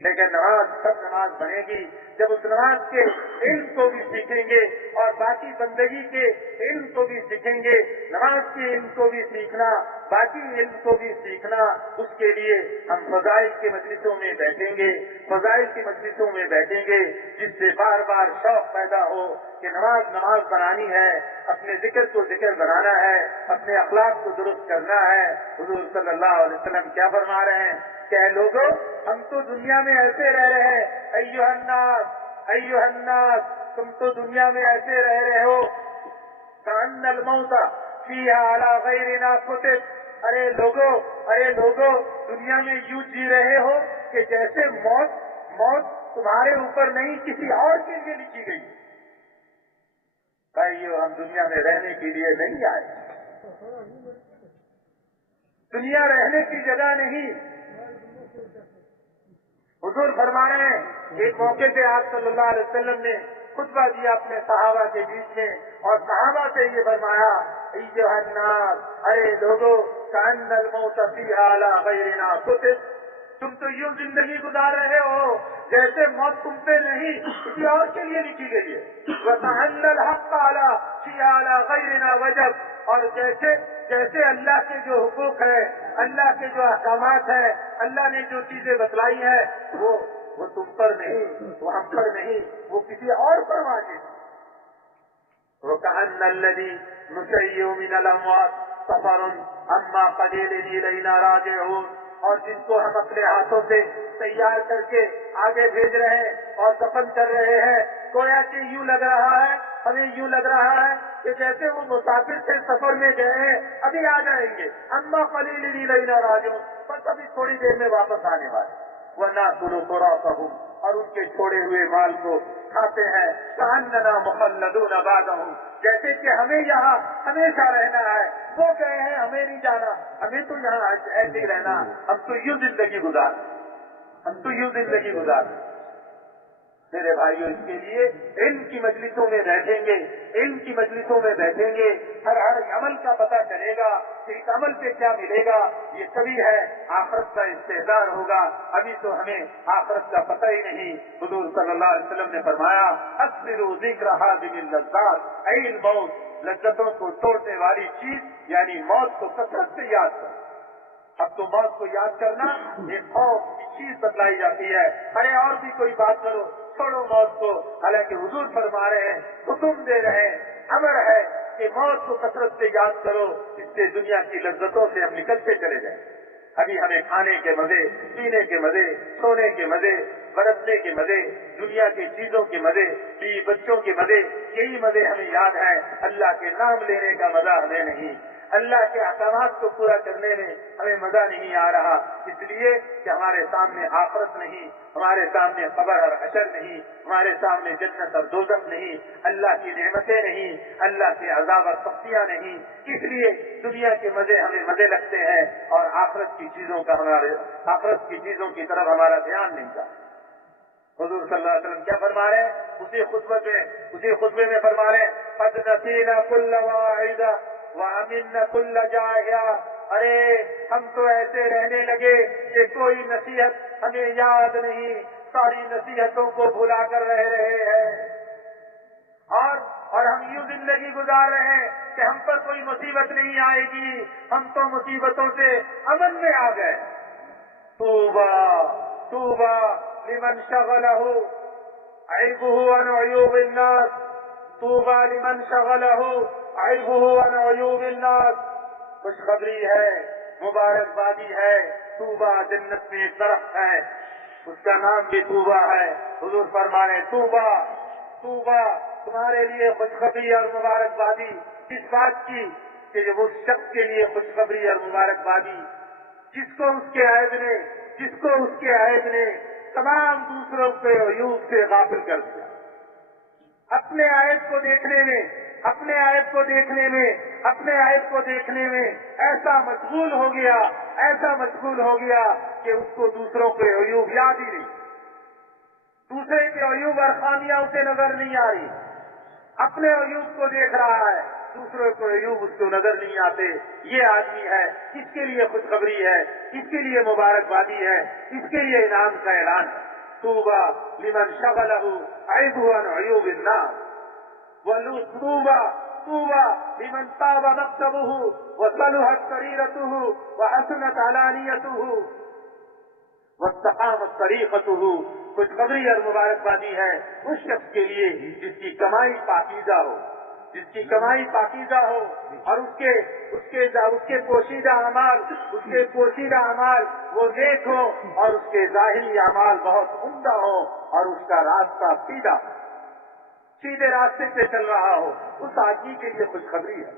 لیکن نماز سب نماز بنے گی جب اس نماز کے علم کو بھی سیکھیں گے اور باقی بندگی کے علم کو بھی سیکھیں گے. نماز کے علم کو بھی سیکھنا, باقی علم کو بھی سیکھنا, اس کے لیے ہم فضائل کی مجلسوں میں بیٹھیں گے, فضائل کی مجلسوں میں بیٹھیں گے جس سے بار بار شوق پیدا ہو کہ نماز بنانی ہے, اپنے ذکر کو ذکر بنانا ہے, اپنے اخلاق کو درست کرنا ہے. حضور صلی اللہ علیہ وسلم کیا فرما رہے ہیں کہ اے لوگوں, ہم تو دنیا میں ایسے رہ رہے ہیں, ایھا الناس, تم تو دنیا میں ایسے رہ رہے ہو کأن الموت فیہا علی غیرنا کتب. ارے لوگوں دنیا میں یوں جی رہے ہو کہ جیسے موت تمہارے اوپر نہیں کسی اور کے لیے لکھی گئی. بھائیو, ہم دنیا میں رہنے کے لیے نہیں آئے, دنیا رہنے کی جگہ نہیں. حضور فرما رہے ہیں, ایک موقع پہ آپ صلی اللہ علیہ وسلم نے خطبہ دیا اپنے صحابہ کے بیچ میں, اور صحابہ سے یہ فرمایا, ایھا الناس, ارے لوگوں, کأن الموت فیہا علی غیرنا کتب. تم تو یوں زندگی گزار رہے ہو جیسے موت تم پہ نہیں کسی اور کے لیے لکھی گئی ہے. وَتَحَلَّ الْحَقَّ فِيهَا عَلَى غَيْرِنَا وَجَبْ, اور جیسے اللہ کے جو حقوق ہے, اللہ کے جو احکامات ہیں, اللہ نے جو چیزیں بتلائی ہیں وہ تم پر نہیں, وہ ہم پر نہیں, وہ کسی اور پر واجب. وَكَأَنَّ الَّذِي نُشَيِّعُ مِنَ الْأَمْوَاتِ سَفَرٌ أَمَّا قَلِيلٍ إِلَيْنَا رَاجِعُونَ, اور جن کو ہم اپنے ہاتھوں سے تیار کر کے آگے بھیج رہے ہیں اور دفن کر رہے ہیں, گویا کہ یوں لگ رہا ہے, ہمیں یوں لگ رہا ہے کہ جیسے وہ مسافر سے سفر میں گئے ہیں, ابھی آ جائیں گے. اما قلیل الینا راجعون, بس ابھی تھوڑی دیر میں واپس آنے والے. وَنَأْكُلُ تُرَاثَهُمْ, اور ان کے چھوڑے ہوئے مال کو کھاتے ہیں. كَأَنَّنَا مُخَلَّدُونَ بَعْدَهُمْ, جیسے کہ ہمیں یہاں ہمیشہ رہنا ہے. وہ گئے ہیں, ہمیں نہیں جانا, ہمیں تو یہاں ایسے ہی رہنا, ہم تو یوں زندگی گزار. میرے بھائیوں, اس کے لیے علم کی مجلسوں میں بیٹھیں گے, ہر عمل کا پتہ چلے گا کہ اس عمل سے کیا ملے گا. یہ سبھی ہے آخرت کا استحضار ہوگا. ابھی تو ہمیں آخرت کا پتہ ہی نہیں. حضور صلی اللہ علیہ وسلم نے فرمایا, اکثروا ذکر هذه اللذات, اے الموت, لذتوں کو توڑنے والی چیز یعنی موت کو کثرت سے یاد کرو. اب تو موت کو یاد کرنا ایک خوف کی چیز بتلائی جاتی ہے. ارے اور بھی کوئی بات کرو, چھوڑو موت کو. حالانکہ حضور فرما رہے ہیں, حکم دے رہے ہیں, امر ہے کہ موت کو کثرت سے یاد کرو, اس سے دنیا کی لذتوں سے ہم نکلتے چلے جائیں. ابھی ہمیں کھانے کے مزے, پینے کے مزے, سونے کے مزے, برتنے کے مزے, دنیا کی چیزوں کے مزے, بیوی بچوں کے مزے, یہی مزے ہمیں یاد ہیں. اللہ کے نام لینے کا مزہ ہمیں نہیں. اللہ کے احکامات کو پورا کرنے میں ہمیں مزہ نہیں آ رہا، اس لیے کہ ہمارے سامنے آخرت نہیں، ہمارے سامنے قبر اور حشر نہیں، ہمارے سامنے جنت اور دوزخ نہیں، اللہ کی نعمتیں نہیں، اللہ کے عذاب اور سختیاں نہیں، اس لیے دنیا کے مزے ہمیں مزے لگتے ہیں اور آخرت کی چیزوں کی طرف ہمارا دھیان نہیں جاتا۔ حضور صلی اللہ علیہ وسلم کیا فرما رہے ہیں؟ اسی خطبے میں فرما رہے ہیں قد نسینا کل واعظہ وامنا کل جاہیہ، ارے ہم تو ایسے رہنے لگے کہ کوئی نصیحت ہمیں یاد نہیں، ساری نصیحتوں کو بھلا کر رہ رہے ہیں، اور ہم یوں زندگی گزار رہے ہیں کہ ہم پر کوئی مصیبت نہیں آئے گی، ہم تو مصیبتوں سے امن میں آ گئے۔ توبہ توبہ لمن شغلہ عیبہ عن عیوب الناس، توبہ لمن شغلہ عیبہ عن عیوب الناس، خوشخبری ہے، مبارکبادی ہے، توبہ جنت میں ایک درخت ہے، اس کا نام بھی توبہ ہے۔ حضور فرما رہے توبہ توبہ تمہارے لیے خوشخبری اور مبارکبادی، اس بات کی کہ اس شخص کے لیے خوشخبری اور مبارکبادی جس کو اس کے عیب نے تمام دوسروں کے عیوب سے غافل کر دیا، اپنے عیب کو دیکھنے میں ایسا مشغول ہو گیا کہ اس کو دوسروں کے عیوب یاد ہی نہیں، دوسرے کے عیوب اور خامیاں اسے نظر نہیں آ رہی، اپنے عیوب کو دیکھ رہا ہے، دوسروں کو عیوب اس کو نظر نہیں آتے۔ یہ آدمی ہے، اس کے لیے خوشخبری ہے، اس کے لیے مبارکبادی ہے، اس کے لیے انعام کا اعلان ہے۔ توبہ لمن شغلہ عیبہ عن عیوب الناس، توبہ لمن طاب مکسبہ وصلحت سریرتہ وحسنت علانیتہ واستقامت طریقتہ، خوشخبری اور مبارکبادی ہے اس شخص کے لیے جس کی کمائی پاکیزہ ہو اور اس کے پوشیدہ اعمال وہ نیک ہو اور اس کے ظاہری اعمال بہت عمدہ ہو اور اس کا راستہ سیدھے راستے پہ چل رہا ہو، اس آدمی کے لیے خوشخبری ہے۔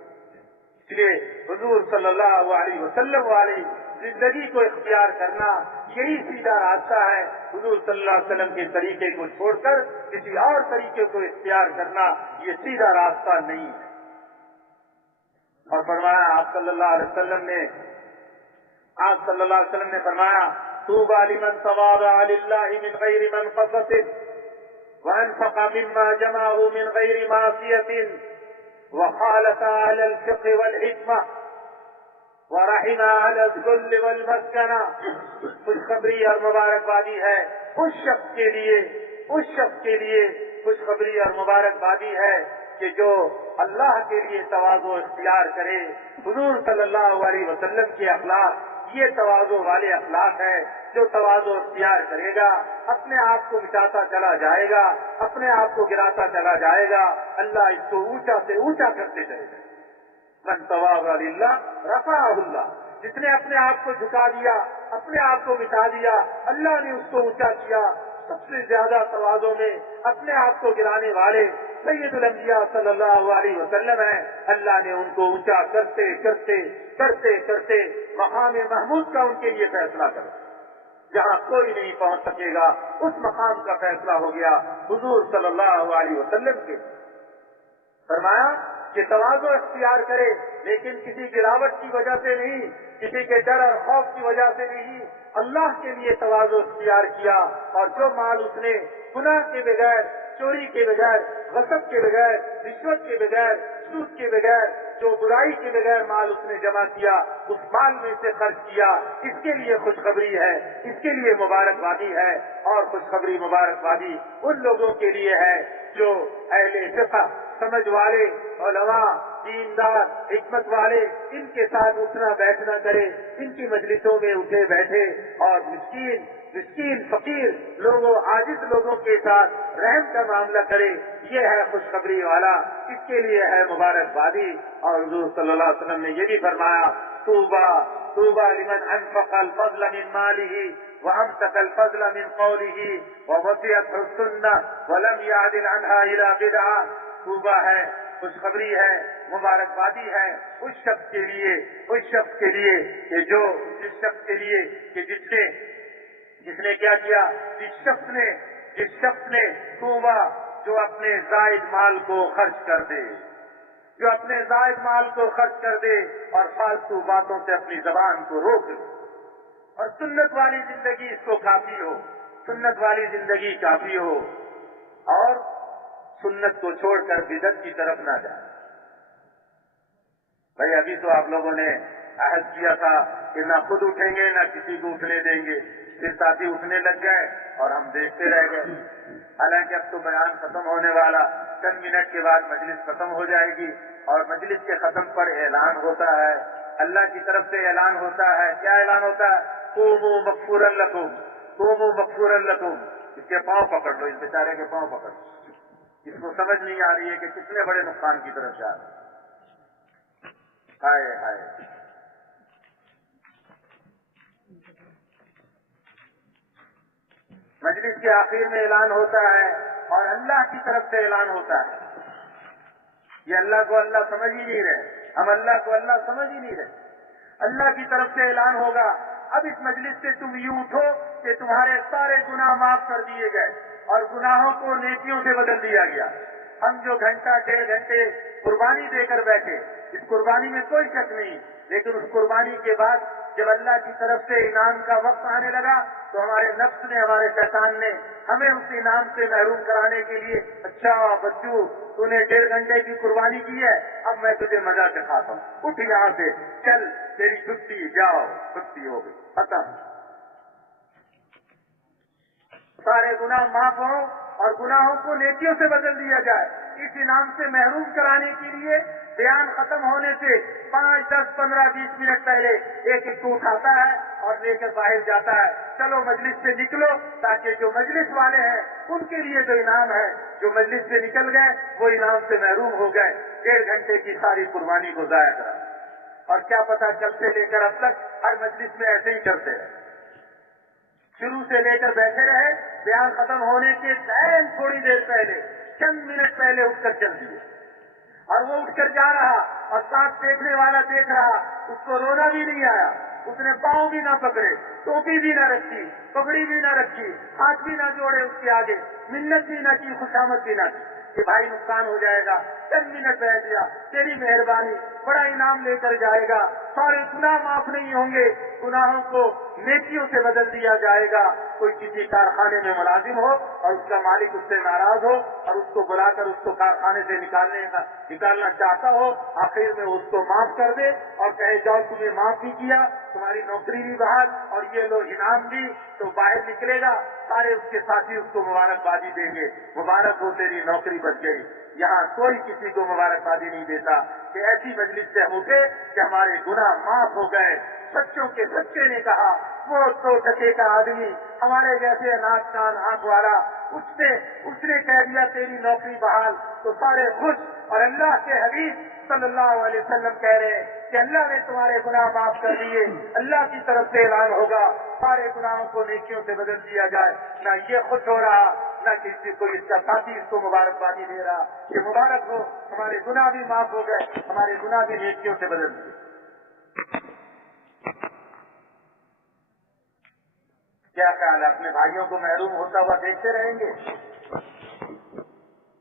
اس لیے حضور صلی اللہ علیہ وسلم والی زندگی کو اختیار کرنا یہی سیدھا راستہ ہے۔ حضور صلی اللہ علیہ وسلم کے طریقے کو چھوڑ کر کسی اور طریقے کو اختیار کرنا یہ سیدھا راستہ نہیں ہے۔ اور فرمایا آپ صلی اللہ علیہ وسلم نے فرمایا طوبى لمن تواضع لله من غير منقصة وانفق مما جمعه من غير معصية وخالف على الفقه والحكمة ورحم على الذل والمسكنة۔ خوشخبری اور مبارکبادی ہے اس شخص کے لیے خوشخبری اور مبارکبادی ہے کہ جو اللہ کے لیے تواضع اختیار کرے۔ حضور صلی اللہ علیہ وسلم کے اخلاق یہ تواضع والے اخلاق ہے۔ جو تواضع اختیار کرے گا اپنے آپ کو مٹاتا چلا جائے گا، اپنے آپ کو گراتا چلا جائے گا، اللہ اس کو اونچا سے اونچا کرتے چلے گا۔ من تواضع للہ رفعہ اللہ، جس نے اپنے آپ کو جھکا دیا، اپنے آپ کو مٹا دیا، اللہ نے اس کو اونچا کیا۔ سب سے زیادہ تواضع میں اپنے آپ کو گرانے والے سید الانبیاء صلی اللہ علیہ وسلم ہیں۔ اللہ نے ان کو اونچا کرتے کرتے مقام محمود کا ان کے لیے فیصلہ کر جہاں کوئی نہیں پہنچ سکے گا، اس مقام کا فیصلہ ہو گیا حضور صلی اللہ علیہ وسلم کے۔ فرمایا کہ تواضع اختیار کرے لیکن کسی گراوٹ کی وجہ سے نہیں، کسی کے ڈر اور خوف کی وجہ سے نہیں، اللہ کے لیے تواضع اختیار کیا۔ اور جو مال اس نے گناہ کے بغیر، چوری کے بغیر، غصب کے بغیر، رشوت کے بغیر، سود کے بغیر، جو برائی کے بغیر مال اس نے جمع کیا، اس مال میں سے خرچ کیا، اس کے لیے خوشخبری ہے، اس کے لیے مبارکبادی ہے۔ اور خوشخبری مبارکبادی ان لوگوں کے لیے ہے جو اہل فقہ، سمجھ والے، علماء، دیندار، حکمت والے، ان کے ساتھ اٹھنا بیٹھنا کرے، ان کی مجلسوں میں اٹھے بیٹھے اور مسکین فقیر لوگوں، عاجز لوگوں کے ساتھ رحم کا معاملہ کرے، یہ ہے خوشخبری والا، اس کے لیے ہے مبارکبادی۔ اور حضور صلی اللہ علیہ وسلم نے یہ بھی فرمایا طوبى لمن انفق الفضل من ماله وامسك الفضل من قوله ووسعته السنة ولم يعدل عنها الى بدعة۔ طوبى ہے خوشخبری ہے، مبارکبادی ہے اس شخص کے لیے کہ جس شخص کے لیے کہ جس نے کیا کیا، جس شخص نے توبہ جو اپنے زائد مال کو خرچ کر دے اور فالتو باتوں سے اپنی زبان کو روک لے، اور سنت والی زندگی اس کو کافی ہو، اور سنت کو چھوڑ کر بدعت کی طرف نہ جائے۔ بھائی ابھی تو آپ لوگوں نے عہد کیا تھا کہ نہ خود اٹھیں گے نہ کسی کو اٹھنے دیں گے، پھر ساتھی اٹھنے لگ گئے اور ہم دیکھتے رہ گئے۔ حالانکہ اب تو بیان ختم ہونے والا، چند منٹ کے بعد مجلس ختم ہو جائے گی، اور مجلس کے ختم پر اعلان ہوتا ہے، اللہ کی طرف سے اعلان ہوتا ہے۔ کیا اعلان ہوتا ہے؟ قوموا مغفورا لکم۔ اس کے پاؤں پکڑ لو، اس بیچارے کے پاؤں پکڑ لو۔ اس کو سمجھ نہیں آ رہی ہے کہ کتنے بڑے نقصان کی طرف جا رہے ہیں۔ ہائے مجلس کے آخر میں اعلان ہوتا ہے اور اللہ کی طرف سے اعلان ہوتا ہے۔ یہ اللہ کو اللہ سمجھ ہی نہیں رہے، ہم اللہ کو اللہ سمجھ ہی نہیں رہے۔ اللہ کی طرف سے اعلان ہوگا، اب اس مجلس سے تم یوں اٹھو کہ تمہارے سارے گناہ معاف کر دیے گئے اور گناہوں کو نیکیوں سے بدل دیا گیا۔ ہم جو گھنٹہ 1.5 گھنٹے قربانی دے کر بیٹھے، اس قربانی میں کوئی شک نہیں، لیکن اس قربانی کے بعد جب اللہ کی طرف سے انعام کا وقت آنے لگا تو ہمارے نفس نے، ہمارے شیطان نے ہمیں اس انعام سے محروم کرانے کے لیے، اچھا بچو تو نے 1.5 گھنٹے کی قربانی کی ہے، اب میں تجھے مزہ چکھاتا ہوں، اٹھ یہاں سے، چل تیری چھٹی، جاؤ، چھٹی ہو گئی، ختم۔ سارے گناہ معاف ہوں اور گناہوں کو نیکیوں سے بدل دیا جائے۔ اس انعام سے محروم کرانے کے لیے بیان ختم ہونے سے 5, 10, 15, 20 منٹ پہلے ایک کو اٹھاتا ہے اور لے کر باہر جاتا ہے، چلو مجلس سے نکلو، تاکہ جو مجلس والے ہیں ان کے لیے جو انعام ہے، جو مجلس سے نکل گئے وہ انعام سے محروم ہو گئے، 1.5 گھنٹے کی ساری قربانی کو ضائع کرا۔ اور کیا پتا کل سے لے کر اب تک ہر مجلس میں ایسے ہی کرتے رہے، شروع سے لے کر بیٹھے رہے، بیان ختم ہونے کے تھوڑی دیر پہلے، چند منٹ پہلے اٹھ کر چل دیے، اور وہ اٹھ کر جا رہا اور ساتھ دیکھنے والا دیکھ رہا، اس کو رونا بھی نہیں آیا، اس نے پاؤں بھی نہ پکڑے، ٹوپی بھی نہ رکھی، پگڑی بھی نہ رکھی، ہاتھ بھی نہ جوڑے اس کے آگے، منت بھی نہ کی، خوشامد بھی نہ کی کہ بھائی نقصان ہو جائے گا، چند منٹ بیٹھ گیا، تیری مہربانی، بڑا انعام لے کر جائے گا، سارے گناہ معاف نہیں ہوں گے، گناہوں کو نیکیوں سے بدل دیا جائے گا۔ کوئی کسی کارخانے میں ملازم ہو اور اس کا مالک اس سے ناراض ہو اور اس کو بلا کر اس کو کارخانے سے نکالنا چاہتا ہو، آخر میں اس کو معاف کر دے اور کہے جاؤ تمہیں معاف بھی کیا، تمہاری نوکری بھی بحال اور یہ لو انعام بھی، تو باہر نکلے گا، سارے اس کے ساتھی اس کو مبارکبادی دیں گے، مبارک ہو تیری نوکری بچ گئی۔ یہاں کوئی کسی کو مبارکبادی نہیں دیتا کہ ایسی مجلس سے ہم اٹھے کہ ہمارے گناہ معاف ہو گئے۔ سچوں کے سچے نے کہا، وہ 2 ٹکے کا آدمی ہمارے جیسے ناک کان آنکھ والا، اس نے کہہ دیا تیری نوکری بحال، تو سارے خوش، اور اللہ کے حبیب صلی اللہ علیہ وسلم کہہ رہے ہیں کہ اللہ نے تمہارے گناہ معاف کر دیے، اللہ کی طرف سے اعلان ہوگا سارے گناہوں کو نیکیوں سے بدل دیا جائے۔ نہ یہ خوش ہو رہا، نہ کسی کو اس کا ساتھی اس کو مبارکبادی دے رہا کہ مبارک ہو، ہمارے گناہ بھی معاف ہو گئے، ہمارے گناہ بھی نیکیوں سے بدل دیے۔ کیا خیال ہے، اپنے بھائیوں کو محروم ہوتا ہوا دیکھتے رہیں گے؟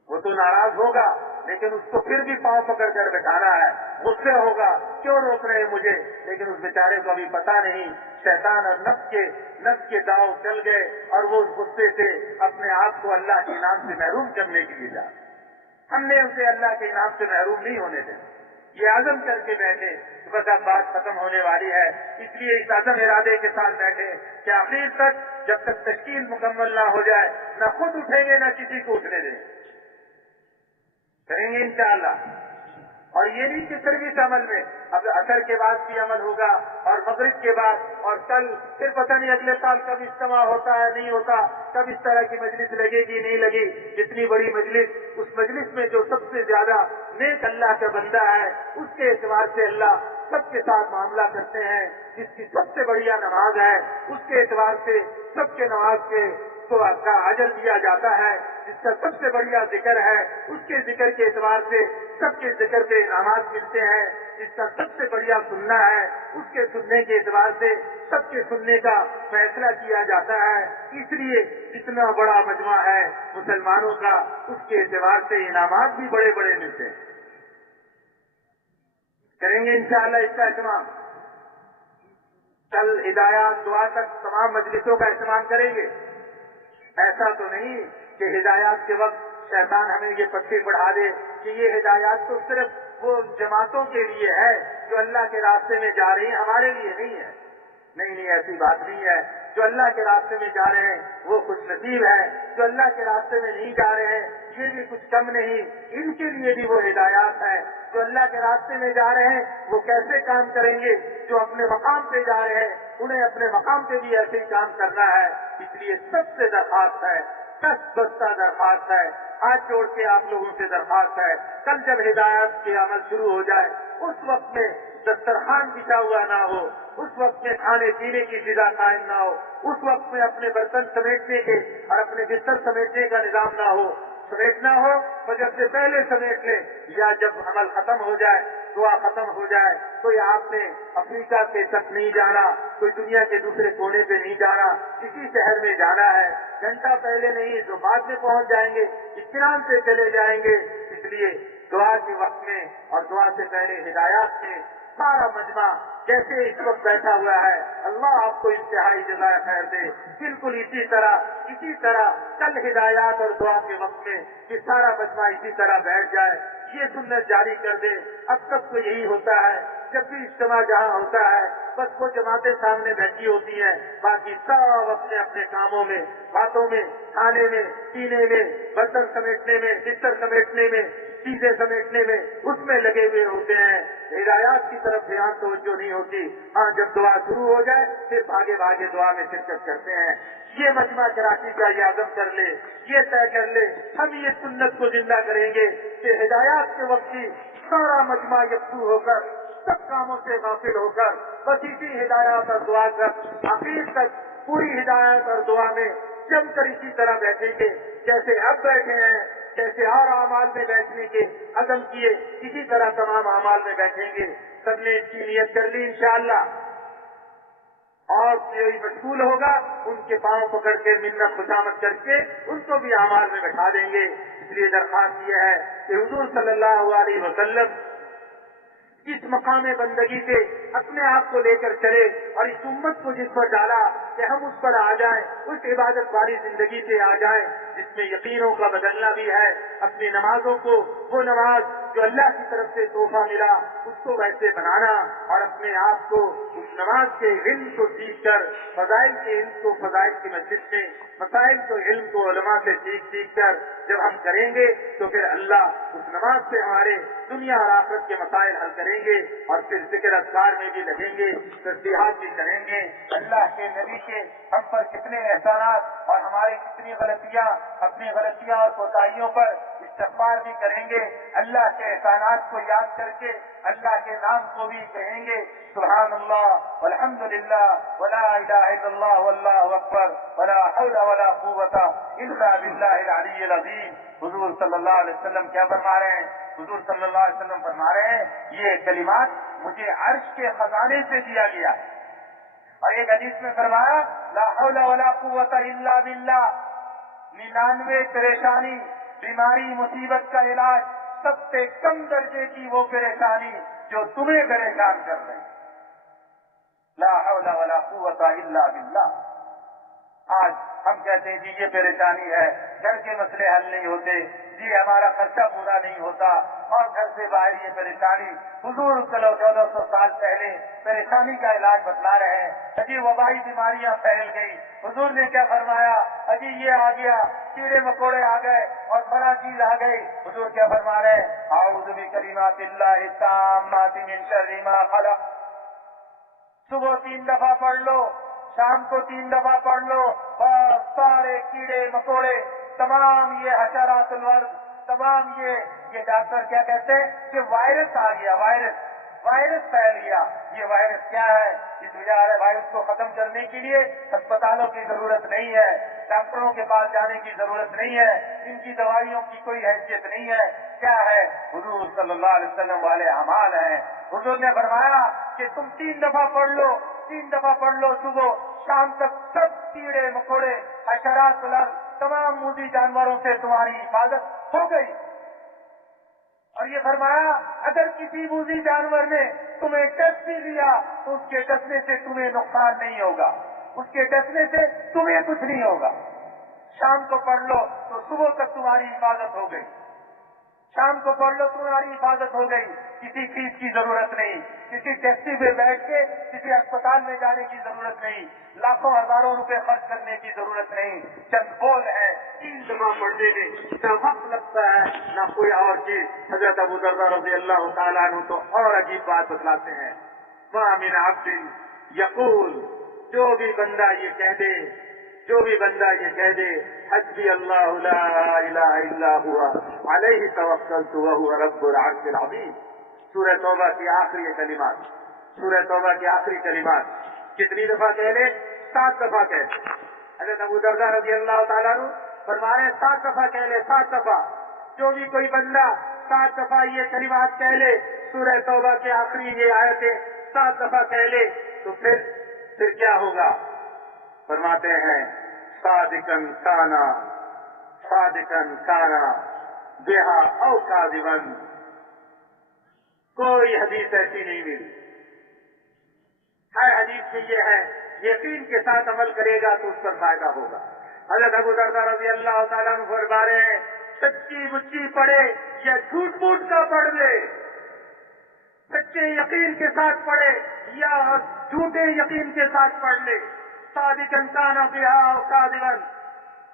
وہ تو ناراض ہوگا، لیکن اس کو پھر بھی پاؤں پکڑ کر بٹھانا ہے، غصے ہوگا کیوں روک رہے ہیں مجھے، لیکن اس بیچارے کو ابھی پتا نہیں، شیطان اور نفس کے داؤ چل گئے اور وہ اس غصے سے اپنے آپ کو اللہ کے انعام سے محروم کرنے کے لیے جا۔ ہم نے اسے اللہ کے انعام سے محروم نہیں ہونے دیں، یہ عزم کر کے بیٹھے بس اب بات ختم ہونے والی ہے، اس لیے اس عزم ارادے کے ساتھ بیٹھے کہ آخر تک جب تک تشکیل مکمل نہ ہو جائے نہ خود اٹھیں گے نہ کسی کو اٹھنے دیں، کریں گے انشاءاللہ۔ اور یہ نہیں کہ صرف عمل میں، اب عصر کے بعد بھی عمل ہوگا اور مغرب کے بعد، اور کل پھر پتہ نہیں اگلے سال کب اجتماع ہوتا ہے نہیں ہوتا، کب اس طرح کی مجلس لگے گی نہیں لگی۔ جتنی بڑی مجلس، اس مجلس میں جو سب سے زیادہ نیک اللہ کا بندہ ہے، اس کے اعتبار سے اللہ سب کے ساتھ معاملہ کرتے ہیں۔ جس کی سب سے بڑھیا نماز ہے، اس کے اعتبار سے سب کے نماز کے کو کا اجر دیا جاتا ہے، جس کا سب سے بڑھیا ذکر ہے، اس کے ذکر کے اعتبار سے سب کے ذکر پہ انعامات ملتے ہیں، جس کا سب سے بڑھیا سننا ہے، اس کے سننے کے اعتبار سے سب کے سننے کا فیصلہ کیا جاتا ہے۔ اس لیے جتنا بڑا مجمع ہے مسلمانوں کا، اس کے اعتبار سے انعامات بھی بڑے بڑے ملتے ہیں۔ کریں گے انشاءاللہ اس کا اہتمام، کل ہدایات دعا تک تمام مجلسوں کا اہتمام کریں گے۔ ایسا تو نہیں کہ ہدایات کے وقت شیطان ہمیں یہ پٹی پڑھا دے کہ یہ ہدایات تو صرف وہ جماعتوں کے لیے ہے جو اللہ کے راستے میں جا رہی ہیں، ہمارے لیے نہیں ہے۔ نہیں، ایسی بات نہیں ہے۔ جو اللہ کے راستے میں جا رہے ہیں وہ خوش نصیب ہے، جو اللہ کے راستے میں نہیں جا رہے ہیں یہ بھی کچھ کم نہیں، ان کے لیے بھی وہ ہدایات ہے۔ جو اللہ کے راستے میں جا رہے ہیں وہ کیسے کام کریں گے، جو اپنے مقام پہ جا رہے ہیں انہیں اپنے مقام پہ بھی ایسے ہی کام کرنا ہے۔ اس لیے سب سے درخواست ہے، بستہ درخواست ہے، ہاتھ جوڑ کے آپ لوگوں سے درخواست ہے، کل جب ہدایات کے عمل شروع ہو جائے اس وقت میں دسترخوان بچھا ہوا نہ ہو، اس وقت میں کھانے پینے کی فضا قائم نہ ہو، اس وقت میں اپنے برتن سمیٹنے کے اور اپنے بستر سمیٹنے کا نظام نہ ہو۔ سمیٹنا ہو فجر سے پہلے سمیٹ لیں، یا جب عمل ختم ہو جائے، دعا ختم ہو جائے، کوئی آپ نے افریقہ کے تک نہیں جانا، کوئی دنیا کے دوسرے کونے پہ نہیں جانا، کسی شہر میں جانا ہے، گھنٹہ پہلے نہیں تو بعد میں پہنچ جائیں گے، اطمینان سے چلے جائیں گے۔ اس لیے دعا کے وقت میں اور دعا سے پہلے ہدایات میں سارا مجمع جیسے اس وقت بیٹھا ہوا ہے، اللہ آپ کو انتہائی جزائے خیر دے، بالکل اسی طرح کل ہدایات اور دعا کے وقت میں کہ سارا مجمع اسی طرح بیٹھ جائے، یہ سنت جاری کر دے۔ اب تک تو یہی ہوتا ہے، جب بھی اجتماع جہاں ہوتا ہے بس وہ جماعتیں سامنے بیٹھی ہوتی ہیں، باقی سب اپنے اپنے کاموں میں، باتوں میں، کھانے میں، پینے میں، برتن سمیٹنے میں، بستر سمیٹنے میں، چیزیں سمیٹنے میں، اس میں لگے ہوئے ہوتے ہیں، ہدایات کی طرف دھیان توجہ نہیں ہوتی۔ ہاں جب دعا شروع ہو جائے پھر بھاگے بھاگے دعا میں شرکت کرتے ہیں۔ یہ مجمع کراچی کا یہ عزم کر لے، یہ طے کر لے، ہم یہ سنت کو زندہ کریں گے کہ ہدایات کے وقت ہی سارا مجمع یکسو ہو کر، سب کاموں سے غافل ہو کر، بس اسی ہدایات اور دعا کر آخر تک پوری ہدایت اور دعا میں جم کر اسی طرح بیٹھیں گے جیسے اب بیٹھے ہیں، جیسے اور اعمال میں بیٹھنے کے عزم کیے اسی طرح تمام اعمال میں بیٹھیں گے۔ سب نے اس کی نیت کر لی انشاءاللہ، اور کوئی مشغول ہوگا ان کے پاؤں پکڑ کے منت خوشامد کر کے ان کو بھی اعمال میں بٹھا دیں گے۔ اس لیے درخواست یہ ہے کہ حضور صلی اللہ علیہ وسلم اس مقام بندگی سے اپنے آپ کو لے کر چلے اور اس امت کو جس پر ڈالا کہ ہم اس پر آ جائیں، اس عبادت والی زندگی سے آ جائیں جس میں یقینوں کا بدلنا بھی ہے، اپنی نمازوں کو وہ نماز جو اللہ کی طرف سے تحفہ ملا اس کو ویسے بنانا، اور اپنے آپ کو اس نماز کے علم کو سیکھ کر، فضائل کے علم کو فضائل کی مسجد میں، مسائل کو علم کو علماء سے سیکھ کر جب ہم کریں گے تو پھر اللہ اس نماز سے ہمارے دنیا اور آخرت کے مسائل حل کریں گے، اور پھر ذکر اذکار میں بھی لگیں گے، تسبیحات بھی کریں گے۔ اللہ کے نبی کے ہم پر کتنے احسانات اور ہماری کتنی غلطیاں، اپنی غلطیاں اور کوتاہیوں پر استغفار بھی کریں گے، اللہ کے احسانات کو یاد کر کے اللہ کے نام کو بھی کہیں گے، سبحان اللہ والحمد للہ ولا الہ الا اللہ واللہ اکبر ولا حول ولا قوت الا باللہ العلی العظیم۔ حضور صلی اللہ علیہ وسلم کیا فرما رہے ہیں؟ حضور صلی اللہ علیہ وسلم فرما رہے ہیں یہ کلمات مجھے عرش کے خزانے سے دیا گیا، اور ایک حدیث میں فرمایا لا حول ولا قوت الا باللہ، 99 پریشانی، بیماری، مصیبت کا علاج سب سے کم درجے کی وہ پریشانی جو تمہیں پریشان کر رہی، لا حول ولا قوت الا باللہ۔ آج ہم کہتے ہیں جی یہ پریشانی ہے، گھر کے مسئلے حل نہیں ہوتے، جی ہمارا خرچہ پورا نہیں ہوتا، اور گھر سے باہر یہ پریشانی۔ حضور 1400 سال پہلے پریشانی کا علاج بتلا رہے ہیں۔ اجی وبائی بیماریاں پھیل گئی، حضور نے کیا فرمایا؟ اجی یہ آ گیا، کیڑے مکوڑے آ گئے اور بڑا چیز آ گئی، حضور کیا فرما رہے ہیں؟ اعوذ بکلمات اللہ التامات من شر ما خلق۔ صبح 3 دفعہ پڑھ لو، شام کو 3 دفعہ پڑھ لو، اور سارے کیڑے مکوڑے، تمام یہ حشرات الورد، تمام یہ ڈاکٹر کیا کہتے ہیں کہ وائرس آ گیا، وائرس پھیل گیا. یہ وائرس کیا ہے؟ اس وائرس کو ختم کرنے کے لیے اسپتالوں کی ضرورت نہیں ہے, ڈاکٹروں کے پاس جانے کی ضرورت نہیں ہے, ان کی دوائیوں کی کوئی حیثیت نہیں ہے. کیا ہے؟ حضور صلی اللہ علیہ وسلم والے اعمال ہیں. حضور نے فرمایا کہ تم 3 دفعہ پڑھ لو, 3 دفعہ پڑھ لو, صبح شام تک سب کیڑے مکوڑے حشرات الارض تمام موذی جانوروں سے تمہاری حفاظت ہو گئی. اور یہ فرمایا اگر کسی موذی جانور نے تمہیں ڈس بھی لیا تو اس کے ڈسنے سے تمہیں نقصان نہیں ہوگا, اس کے ڈسنے سے تمہیں کچھ نہیں ہوگا. شام کو پڑھ لو تو صبح تک تمہاری حفاظت ہو گئی, شام کو پڑھ لو تمہاری حفاظت ہو گئی. کسی فیس کی ضرورت نہیں, کسی ٹیکسی پہ بیٹھ کے کسی اسپتال میں جانے کی ضرورت نہیں, لاکھوں ہزاروں روپے خرچ کرنے کی ضرورت نہیں. چند بول ہے 3 دفعہ پڑھنے میں نہ وقت لگتا ہے نہ کوئی اور چیز. حضرت ابو درداء رضی اللہ تعالیٰ عنہ تو اور عجیب بات بتلاتے ہیں, ما من عبد یقول, جو بھی بندہ یہ کہہ دے, جو بھی بندہ یہ کہہ دے حسبی اللہ لا الہ الا ہوا علیہ توکلت وہو رب العرش العظیم. سورہ توبہ کی آخری کلمات, سورہ توبہ کی آخری کلمات کتنی دفعہ کہہ لے؟ 7 دفعہ کہہ لے. حضرت ابو درداء رضی اللہ تعالیٰ عنہ فرما رہے 7 دفعہ کہہ لے, 7 دفعہ. جو بھی کوئی بندہ 7 دفعہ یہ کلمات کہہ لے, سورہ توبہ کے آخری یہ آیتیں 7 دفعہ کہہ لے تو پھر کیا ہوگا؟ فرماتے ہیں صادقاً کانا, صادقاً کانا بہا او کاذباً. کوئی حدیث ایسی نہیں ملی. ہر حدیث میں یہ ہے یقین کے ساتھ عمل کرے گا تو اس پر فائدہ ہوگا. حضرت ابو درداء رضی اللہ تعالیٰ عنہ فرما رہے ہیں سچی مچی پڑھے یا جھوٹ موٹ کا پڑھ لے, سچے یقین کے ساتھ پڑھے یا جھوٹے یقین کے ساتھ پڑھ لے, صادقاً کان بہا او کاذباً,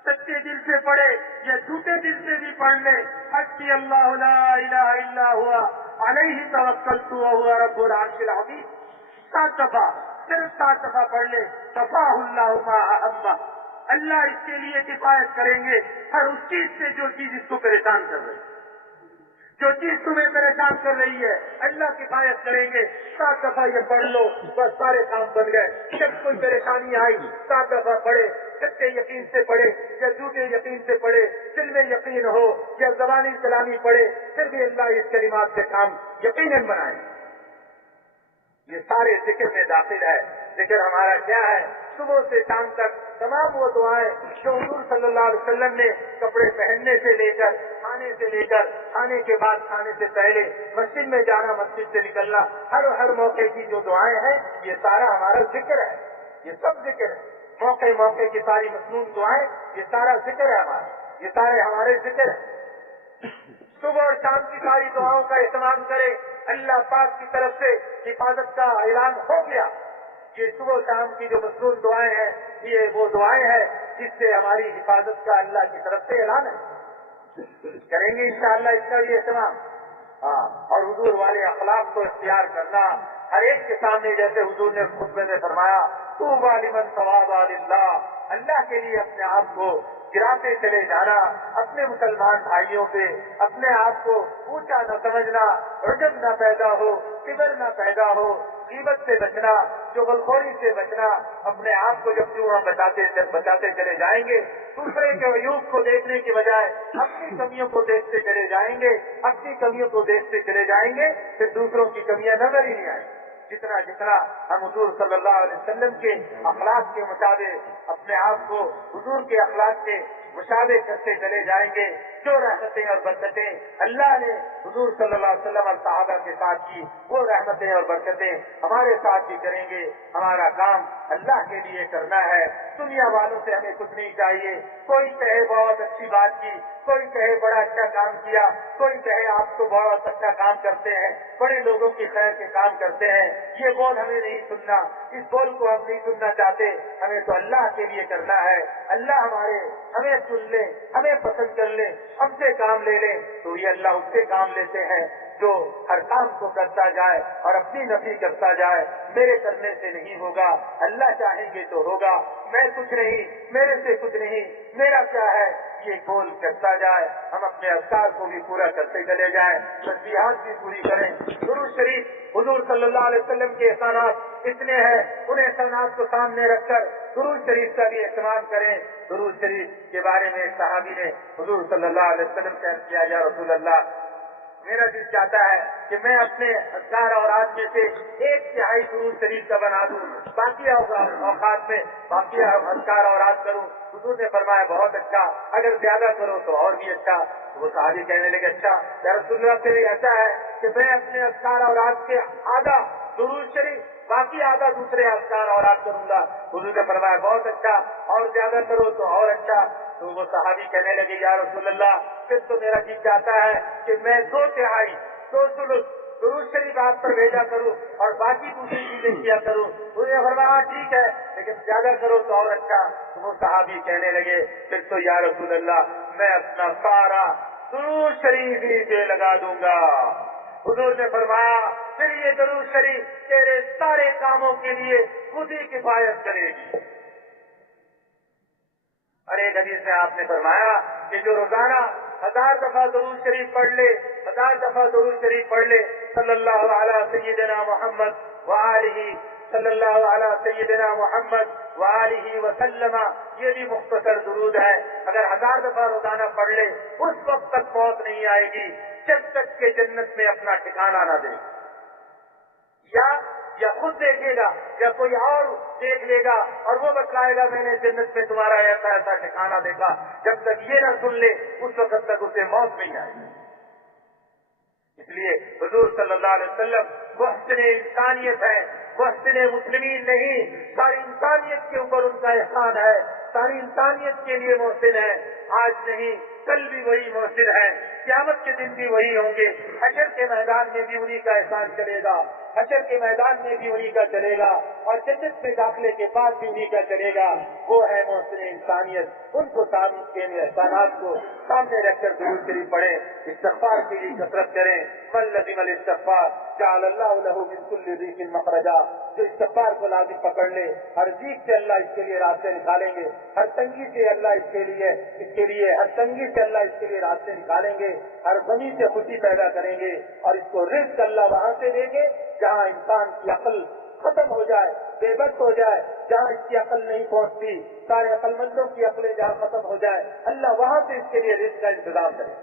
سچے دل سے پڑھے یا جھوٹے دل سے بھی پڑھ لے. حسبی اللہ لا الہ الا ہوا علیہ توکلت وہو رب العرش العظیم. 7 دفعہ, صرف 7 دفعہ پڑھ لے. کفاہ اللہ ما اہمہ, اللہ اس کے لیے کفایت کریں گے ہر اس چیز سے جو چیز اس کو پریشان کر رہی ہے, جو چیز تمہیں پریشان کر رہی ہے اللہ کفایت کریں گے. 7 دفعہ یہ پڑھ لو بس سارے کام بن گئے. جب کوئی پریشانی آئی 7 دفعہ پڑھے, سچے یقین سے پڑھے یا جھوٹے یقین سے پڑھے, دل میں یقین ہو یا زبانی کلامی پڑھے, پھر بھی اللہ اس کلمات سے کام یقیناً بنائے. یہ سارے ذکر میں داخل ہے. ذکر ہمارا کیا ہے؟ صبح سے شام تک تمام وہ دعائیں جو حضور صلی اللہ علیہ وسلم نے کپڑے پہننے سے لے کر, کھانے سے لے کر, کھانے کے بعد, کھانے سے پہلے, مسجد میں جانا, مسجد سے نکلنا, ہر موقع کی جو دعائیں ہیں یہ سارا ہمارا ذکر ہے. یہ سب ذکر ہے. موقع کی ساری مصنون دعائیں یہ سارا ذکر ہے ہمارا, یہ سارے ہمارے ذکر ہیں. صبح اور شام کی ساری دعاؤں کا اہتمام کرے. اللہ پاک کی طرف سے حفاظت کا اعلان ہو گیا. یہ صبح و شام کی جو مصنون دعائیں ہیں یہ وہ دعائیں ہیں جس سے ہماری حفاظت کا اللہ کی طرف سے اعلان ہے. کریں گے انشاءاللہ اس کا بھی اہتمام. اور حضور والے اخلاق کو اختیار کرنا ہر ایک کے سامنے, جیسے حضور نے خطبے میں فرمایا طوبی لمن ثواب للہ, اللہ کے لیے اپنے آپ کو گراتے چلے جانا, اپنے مسلمان بھائیوں پہ اپنے آپ کو اونچا نہ سمجھنا, عجب نہ پیدا ہو, کبر نہ پیدا ہو, غیبت سے بچنا, چغلخوری سے بچنا. اپنے آپ کو جب جو بچاتے چلے جائیں گے, دوسرے کے عیوب کو دیکھنے کی بجائے اپنی کمیوں کو دیکھتے چلے جائیں گے, اپنی کمیوں کو دیکھتے چلے جائیں گے, پھر دوسروں کی کمیاں نظر ہی نہیں آئیں. جتنا ہم حضور صلی اللہ علیہ وسلم کے اخلاق کے مطابق اپنے آپ کو حضور کے اخلاق کے مشابہ کرتے چلے جائیں گے, جو رحمتیں اور برکتیں اللہ نے حضور صلی اللہ علیہ وسلم اور صحابہ کے ساتھ کی وہ رحمتیں اور برکتیں ہمارے ساتھ بھی کریں گے. ہمارا کام اللہ کے لیے کرنا ہے. دنیا والوں سے ہمیں کچھ نہیں چاہیے. کوئی کہے بہت اچھی بات کی, کوئی کہے بڑا اچھا کام کیا, کوئی کہے آپ تو بہت اچھا کام کرتے ہیں, بڑے لوگوں کی خیر کے کام کرتے ہیں. یہ بول ہمیں نہیں سننا, اس بول کو ہم نہیں سننا چاہتے. ہمیں تو اللہ کے لیے کرنا ہے. اللہ ہمیں سن لے, ہمیں پسند کر لے, ہم سے کام لے لیں تو یہ اللہ اس سے کام لیتے ہیں جو ہر کام کو کرتا جائے اور اپنی نفی کرتا جائے، میرے کرنے سے نہیں ہوگا، اللہ چاہیں گے تو ہوگا، میں کچھ نہیں، میرے سے کچھ نہیں، میرا کیا ہے، یہ بول کرتا جائے۔ ہم اپنے اذکار کو بھی پورا کرتے چلے جائیں، تسبیحات بھی پوری کریں۔ درود شریف حضور صلی اللہ علیہ وسلم کے احسانات اتنے ہیں، ان احسانات کو سامنے رکھ کر درود شریف کا بھی اہتمام کریں۔ درود شریف کے بارے میں ایک صحابی نے حضور صلی اللہ علیہ وسلم سے عرض کیا، یا رسول اللہ، میرا دل چاہتا ہے کہ میں اپنے اذکار اور آج میں سے 1/3 درود شریف کا بنا دوں، باقی اوقات میں باقی اذکار اور آج کروں۔ حضور نے فرمایا بہت اچھا، اگر زیادہ کرو تو اور بھی اچھا۔ وہ صحابی کہنے لگے، اچھا یا رسول اللہ، پھر ایسا ہے کہ میں اپنے اذکار اور آج کے آدھا درود شریف، باقی آدھا دوسرے اذکار اور آج کروں گا۔ حضور نے فرمایا بہت اچھا، اور زیادہ کرو تو اور اچھا۔ تو وہ صحابی کہنے لگے، یا رسول اللہ، پھر تو میرا جی چاہتا ہے کہ میں 2/3 درود شریف آپ پر بھیجا کروں اور باقی دوسری چیزیں کیا کروں۔ انہوں نے فرمایا ٹھیک ہے، لیکن زیادہ کرو تو اور اچھا۔ تو وہ صحابی کہنے لگے، پھر تو یا رسول اللہ، میں اپنا سارا درود شریف ہی پہ لگا دوں گا۔ حضور نے فرمایا، پھر یہ درود شریف تیرے سارے کاموں کے لیے خود ہی کفایت کرے گی۔ اور ایک حدیث میں آپ نے فرمایا کہ جو روزانہ 1000 دفعہ درود شریف پڑھ لے، 1000 دفعہ درود شریف پڑھ لے، صلی اللہ علی سیدنا محمد وآلہ، صلی اللہ علی سیدنا محمد وآلہ وسلم، یہ بھی مختصر درود ہے، اگر 1000 دفعہ روزانہ پڑھ لے، اس وقت تک موت نہیں آئے گی جب تک کہ جنت میں اپنا ٹھکانہ نہ دے، یا خود دیکھے گا یا کوئی اور دیکھ لے گا اور وہ بتلائے گا میں نے جنت میں تمہارا ایسا ایسا ٹھکانہ دیکھا، جب تک یہ نہ سن لے اس وقت تک اسے موت نہیں آئے گی۔ اس لیے حضور صلی اللہ علیہ وسلم محسن انسانیت ہے، محسن مسلمین نہیں، ساری انسانیت کے اوپر ان کا احسان ہے، ساری انسانیت کے لیے محسن ہے، آج نہیں کل بھی وہی محسن ہے، قیامت کے دن بھی وہی ہوں گے، حشر کے میدان میں بھی انہی کا احسان چلے گا، حشر کے میدان میں بھی انہی کا چلے گا، اور جنت میں داخلے کے بعد بھی انہی کا چلے گا۔ وہ ہے محسن انسانیت، ان کو کے احسانات کو سامنے رکھ کر درود شریف پڑھیں، استغفار کی کثرت کریں۔ من لزم الاستغفار جعل اللہ له من كل ضيق مخرجا، جو استغفار کو لازم پکڑ لے، ہر ضیق سے اللہ اس کے لیے راستے نکالیں گے، ہر تنگی سے اللہ اس کے لیے ہر تنگی سے اللہ اس کے لیے راستے نکالیں گے، ہر غمی سے خوشی پیدا کریں گے، اور اس کو رزق اللہ وہاں سے دیں گے جہاں انسان کی عقل ختم ہو جائے، بے بس ہو جائے، جہاں اس کی عقل نہیں پہنچتی، سارے عقل مندوں کی عقلیں جہاں ختم ہو جائے، اللہ وہاں سے اس کے لیے رزق کا انتظام کرے۔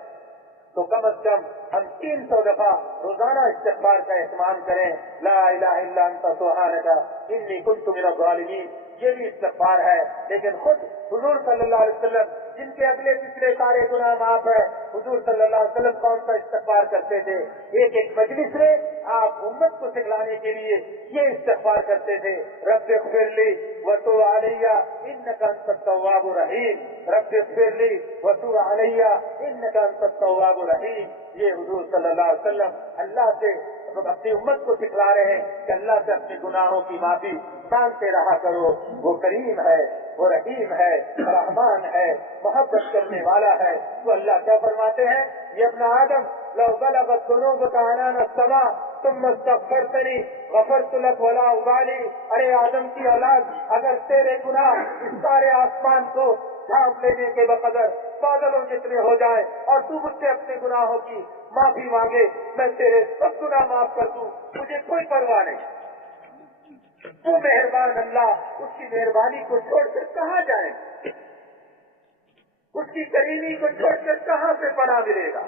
تو کم از کم ہم 300 دفعہ روزانہ استغفار کا اہتمام کریں، لا الہ الا انت سبحانک انی کنت من الظالمین، یہ بھی استغفار ہے۔ لیکن خود حضور صلی اللہ علیہ وسلم جن کے اگلے پچھلے سارے گناہ معاف ہے، حضور صلی اللہ علیہ وسلم کون سا استغفار کرتے تھے؟ ایک مجلس میں آپ امت کو سکھلانے کے لیے یہ استغفار کرتے تھے، رب اغفر لی وتب علی انک انت التواب الرحیم، رب اغفر لی وتب علی انک انت التواب الرحیم۔ یہ حضور صلی اللہ علیہ وسلم اللہ سے اپنی امت کو سکھلا رہے ہیں کہ اللہ سے اپنے گناہوں کی معافی مانگتے رہا کرو، وہ کریم ہے، وہ رحیم ہے، رحمان ہے، محبت کرنے والا ہے۔ تو اللہ کیا فرماتے ہیں، یہ ابن آدم لو بلغت ذنوبک عنان السماء ثم استغفرتنی غفرت لک ولا ابالی، ارے آدم کی اولاد، اگر تیرے گناہ اس سارے آسمان کو ڈھانپ لینے کے بقدر بادلوں جتنے ہو جائیں اور تو مجھ سے اپنے گناہوں کی معافی مانگے، میں تیرے سب گناہ معاف کر دوں، مجھے کوئی پرواہ نہیں۔ تو مہربان اللہ اس کی مہربانی کو چھوڑ کر کہاں جائیں، اس کی کریمی کو چھوڑ کر کہاں سے پناہ ملے گا؟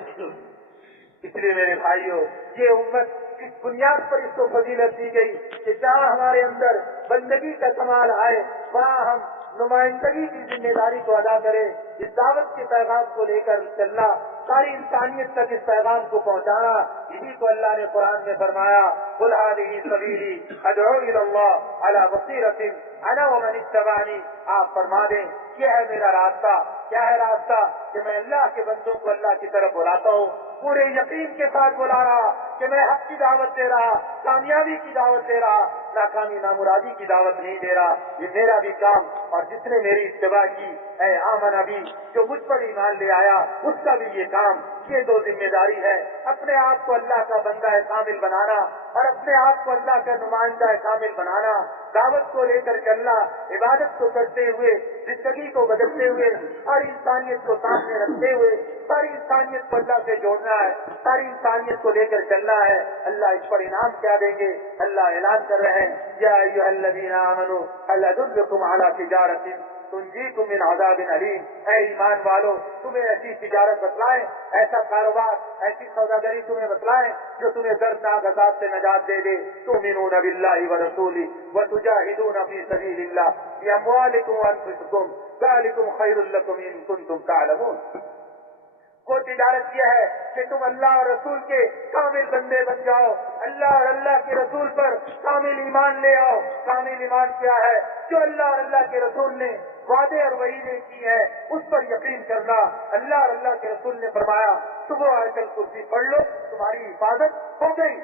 اس لیے میرے بھائیوں، یہ امت اس بنیاد پر اس کو فضیلت دی گئی کہ جہاں ہمارے اندر بندگی کا کمال آئے وہاں ہم نمائندگی کی ذمہ داری کو ادا کریں، اس دعوت کے پیغام کو لے کر چلنا، ساری انسانیت تک اس پیغام کو پہنچانا، اسی کو اللہ نے قرآن میں فرمایا، قل هذه سبیلی ادعو الی اللہ علی بصیرۃ انا ومن اتبعنی، آپ فرما دیں یہ ہے میرا راستہ۔ کیا ہے راستہ؟ کہ میں اللہ کے بندوں کو اللہ کی طرف بلاتا ہوں، پورے یقین کے ساتھ بلا رہا کہ میں حق کی دعوت دے رہا، کامیابی کی دعوت دے رہا، ناکامی نامرادی کی دعوت نہیں دے رہا۔ یہ میرا بھی کام، اور جس نے میری اتباع کی، اے آمن ابھی، جو مجھ پر ایمان لے آیا، اس کا بھی یہ کام یہ دو ذمہ داری ہے، اپنے آپ کو اللہ کا بندہ کامل بنانا اور اپنے آپ کو اللہ کا نمائندہ کامل بنانا، دعوت کو لے کر چلنا، عبادت کو کرتے ہوئے، زندگی کو بدلتے ہوئے، ساری انسانیت کو سامنے رکھتے ہوئے ساری انسانیت کو اللہ سے جوڑنا ہے، ساری انسانیت کو لے کر چلنا ہے۔ اللہ اس پر انعام کیا دیں گے؟ اللہ اعلان کر رہے ہیں، یا ایھا الذین آمنوا هل ادلکم علی تجارۃ تنجیکم من عذاب علیم، اے ایمان والو تمہیں ایسی تجارت بتلائیں، ایسا کاروبار، ایسی سوداگری تمہیں بتلائیں جو تمہیں دردناک عذاب سے نجات دے دے۔ تؤمنون باللہ ورسولہ وتجاہدون فی سبیل اللہ باموالکم وانفسکم ذلکم خیر لکم ان کنتم تعلمون۔ وہ تجارت یہ ہے کہ تم اللہ اور رسول کے کامل بندے بن جاؤ، اللہ اور اللہ کے رسول پر کامل ایمان لے آؤ۔ کامل ایمان کیا ہے؟ جو اللہ اور اللہ کے رسول نے وعدے اور وعیدیں کی ہیں اس پر یقین کرنا۔ اللہ اور اللہ کے رسول نے فرمایا صبح آیت الکرسی پڑھ لو تمہاری حفاظت ہو گئی۔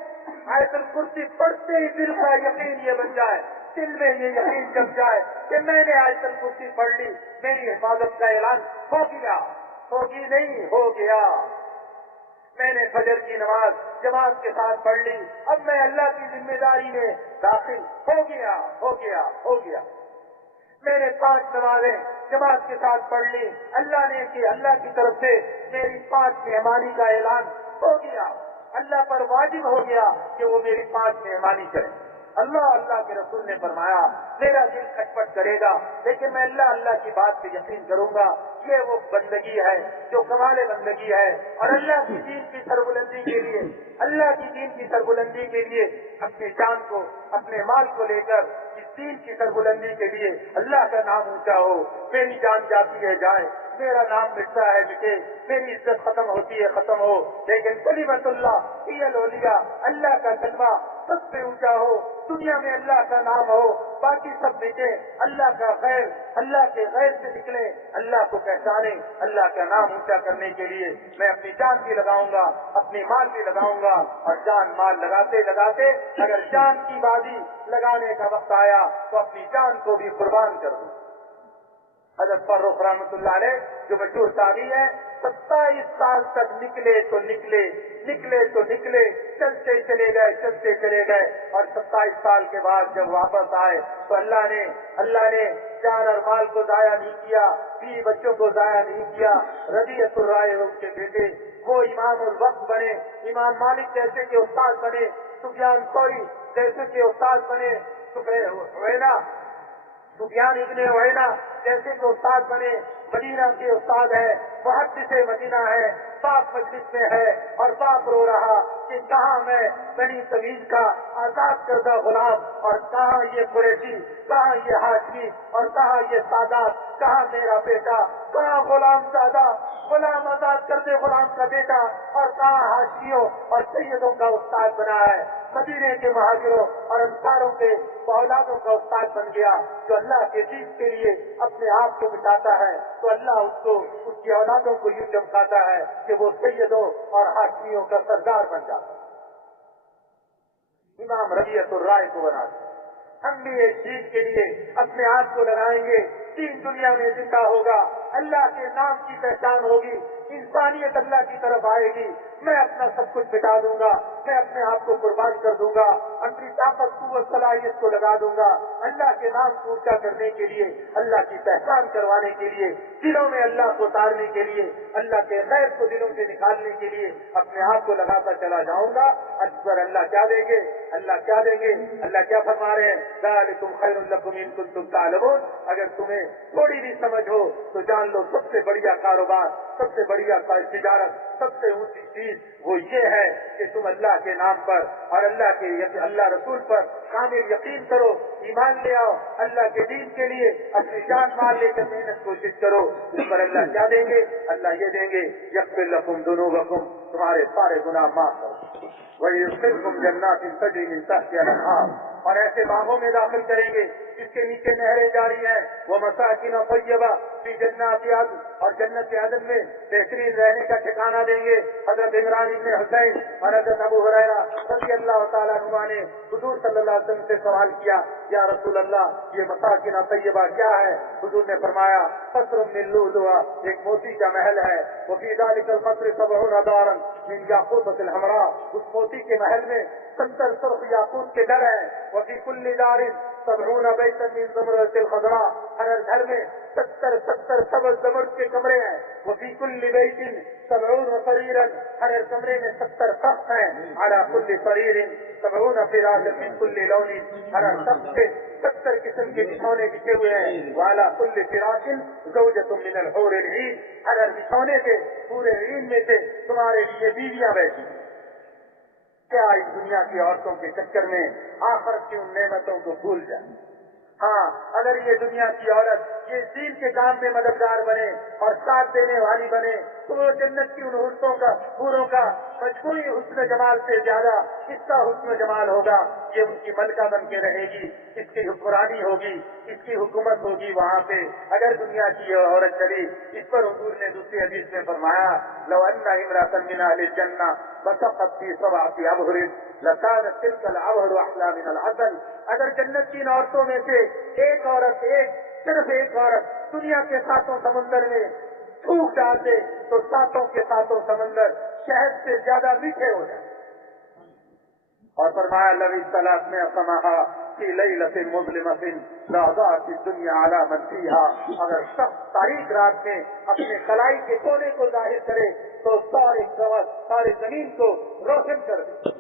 آیت الکرسی پڑھتے ہی دل کا یقین یہ بن جائے، دل میں یہ یقین جم جائے کہ میں نے آیت الکرسی پڑھ لی، میری حفاظت کا اعلان ہو گیا، ہوگی نہیں ہو گیا۔ میں نے فجر کی نماز جماعت کے ساتھ پڑھ لی، اب میں اللہ کی ذمہ داری میں داخل ہو گیا، ہو گیا، ہو گیا۔ میں نے 5 نمازیں جماعت کے ساتھ پڑھ لی، اللہ نے کہ اللہ کی طرف سے میری 5 مہمانی کا اعلان ہو گیا، اللہ پر واجب ہو گیا کہ وہ میری 5 مہمانی کرے۔ اللہ کے رسول نے فرمایا میرا دل کھٹپٹ کرے گا لیکن میں اللہ کی بات پہ یقین کروں گا۔ یہ وہ بندگی ہے جو کمال بندگی ہے، اور اللہ کی دین کی سربلندی کے لیے، اللہ کی دین کی سربلندی کے لیے اپنی جان کو، اپنے مال کو لے کر اس دین کی سربلندی کے لیے اللہ کا نام اونچا ہو۔ میری جان جاتی ہے جائے، میرا نام مٹتا ہے مٹے، میری عزت ختم ہوتی ہے ختم ہو، لیکن کلمۃ اللہ ہی الاولیاء، اللہ کا کلمہ سب سے اونچا ہو، دنیا میں اللہ کا نام ہو، باقی سب مٹے، اللہ کا غیر، اللہ کے غیر سے نکلے، اللہ کو پہچانے۔ اللہ کا نام اونچا کرنے کے لیے میں اپنی جان بھی لگاؤں گا، اپنی مال بھی لگاؤں گا، اور جان مال لگاتے لگاتے اگر جان کی بازی لگانے کا وقت آیا تو اپنی جان کو بھی قربان کر دوں۔ حضرت فاروق رحمۃ اللہ علیہ جو مشہور تابعی ہے، 27 سال تک نکلے تو نکلے، نکلے تو نکلے، چلتے چلے گئے، چلتے چلے گئے، اور 27 سال کے بعد جب واپس آئے تو اللہ نے جان اور مال کو ضائع نہیں کیا، بیوی بچوں کو ضائع نہیں کیا۔ رضیۃ الرائے ان کے بیٹے، وہ امام الوقت بنے، امام مالک جیسے کے استاد بنے، سفیان ثوری جیسے کے استاد بنے، سفیان ابن عیینہ جیسے کے استاد بنے، مدینہ کے استاد ہے، محدث مدینہ ہے، باپ مجلس میں ہے اور باپ رو رہا کہ کہاں میں بنی تمیز کا آزاد کردہ غلام، اور کہاں یہ قریشی، کہاں یہ ہاشمی، اور کہاں یہ سادات، کہاں میرا بیٹا، کہاں غلام زادہ، غلام آزاد کردے غلام کا بیٹا، اور کہاں ہاشمیوں اور سیدوں کا استاد بنا ہے۔ مدینے کے مہاجروں اور انصاروں کے اولادوں کا استاد بن گیا۔ جو اللہ کے دین کے لیے اپنے آپ کو مٹاتا ہے تو اللہ اس کی اولادوں کو یوں چمکاتا ہے کہ وہ سیدوں اور ہاشمیوں کا سردار بن جاتا ہے۔ امام رضیۃ الرائے کو بنا دیا۔ ہم بھی اس دین کے لیے اپنے آپ کو لگائیں گے، دین دنیا میں زندہ ہوگا، اللہ کے نام کی پہچان ہوگی، انسانیت اللہ کی طرف آئے گی۔ میں اپنا سب کچھ مٹا دوں گا، میں اپنے آپ کو قربان کر دوں گا، اپنی طاقت قوت صلاحیت کو لگا دوں گا اللہ کے نام کو اونچا کرنے کے لیے، اللہ کی پہچان کروانے کے لیے، دلوں میں اللہ کو اتارنے کے لیے، اللہ کے غیر کو دلوں سے نکالنے کے لیے اپنے آپ کو لگاتا چلا جاؤں گا۔ اکبر اللہ کیا دیں گے؟ اللہ کیا دیں گے؟ اللہ کیا فرما رہے ہیں؟ ذالکم خیر لکم ان کنتم تعلمون۔ اگر تمہیں تھوڑی بھی سمجھ ہو تو جان لو سب سے بڑھیا کاروبار، سب سے بڑھیا تجارت، سب سے اونچی چیز وہ یہ ہے کہ تم اللہ کے نام پر اور اللہ رسول پر کامل یقین کرو، ایمان لے آؤ، اللہ کے دین کے لیے اپنی جان مال لے کر محنت کوشش کرو۔ اس پر اللہ کیا دیں گے؟ اللہ یہ دیں گے یغفر لکم ذنوبکم، تمہارے سارے گناہ معاف کرو، وَيُدْخِلْكُمْ جَنَّاتٍ تَجْرِی مِن تَحْتِهَا الْأَنْہَارُ، اور ایسے باغوں میں داخل کریں گے جس کے نیچے نہریں جاری ہیں، وہ مساکن طیبہ فی جنات عدن، اور جنت عدن میں بہترین رہنے کا ٹھکانہ دیں گے۔ حضرت عمران بن حسین اور حضرت ابو ہریرہ رضی اللہ تعالیٰ عنہ نے حضور صلی اللہ علیہ وسلم سے سوال کیا، یا رسول اللہ یہ مساکن طیبہ کیا ہے؟ حضور نے فرمایا قصر من لؤلؤ، ایک موتی کا محل ہے، وفی ذلک القصر 70 دارا من یاقوتۃ الحمراء، اس موتی کے محل میں 70 سرخ یاقوت کے در ہیں، وفی کل دار 70 بیتا من زمرۃ الخضراء، ہر گھر میں 70 سبز زمرد کے کمرے ہیں، وفی کل بیت 70 سریرا، ہر کمرے میں 70 تخت ہیں، علی کل سریر 70 فراشا من کل لون، ہر تخت پہ 70 قسم کے بچھونے بچھے ہوئے ہیں، وعلی کل فراش زوجۃ من الحور العین، ہر بچھونے کے پورے عین میں سے تمہارے لیے بیویاں بیٹھی ہیں۔ کیا اس دنیا کی عورتوں کے چکر میں آخرت کی ان نعمتوں کو بھول جائیں؟ ہاں، اگر یہ دنیا کی عورت یہ دین کے کام میں مددگار بنے اور ساتھ دینے والی بنے تو وہ جنت کی ان حوروں کا مجموعی حسن جمال سے زیادہ اس کا حسن جمال ہوگا، یہ ان کی ملکہ بن کے رہے گی، اس کی حکمرانی ہوگی، اس کی حکومت ہوگی وہاں پہ۔ اگر دنیا کی یہ عورت چلی، اس پر حضور نے دوسری حدیث میں فرمایا لو ان امرأة من اہل الجنہ بسقط فی 7 ابحر لکانت تلک الابحر احلی من العسل، اگر جنت کی ان عورتوں میں سے ایک عورت، صرف ایک عورت دنیا کے 7 سمندر میں تھوک ڈال دے تو 7 کے 7 سمندر شہد سے زیادہ میٹھے ہو جائیں۔ اور فرمایا لوی طلاق میں سماحا فی لیلۃ مظلمۃ لاضاءت الدنیا علی من فیہا، اگر سخت تاریک رات میں اپنے کلائی کے کونے کو ظاہر کرے تو سارے زمین کو روشن کر دے۔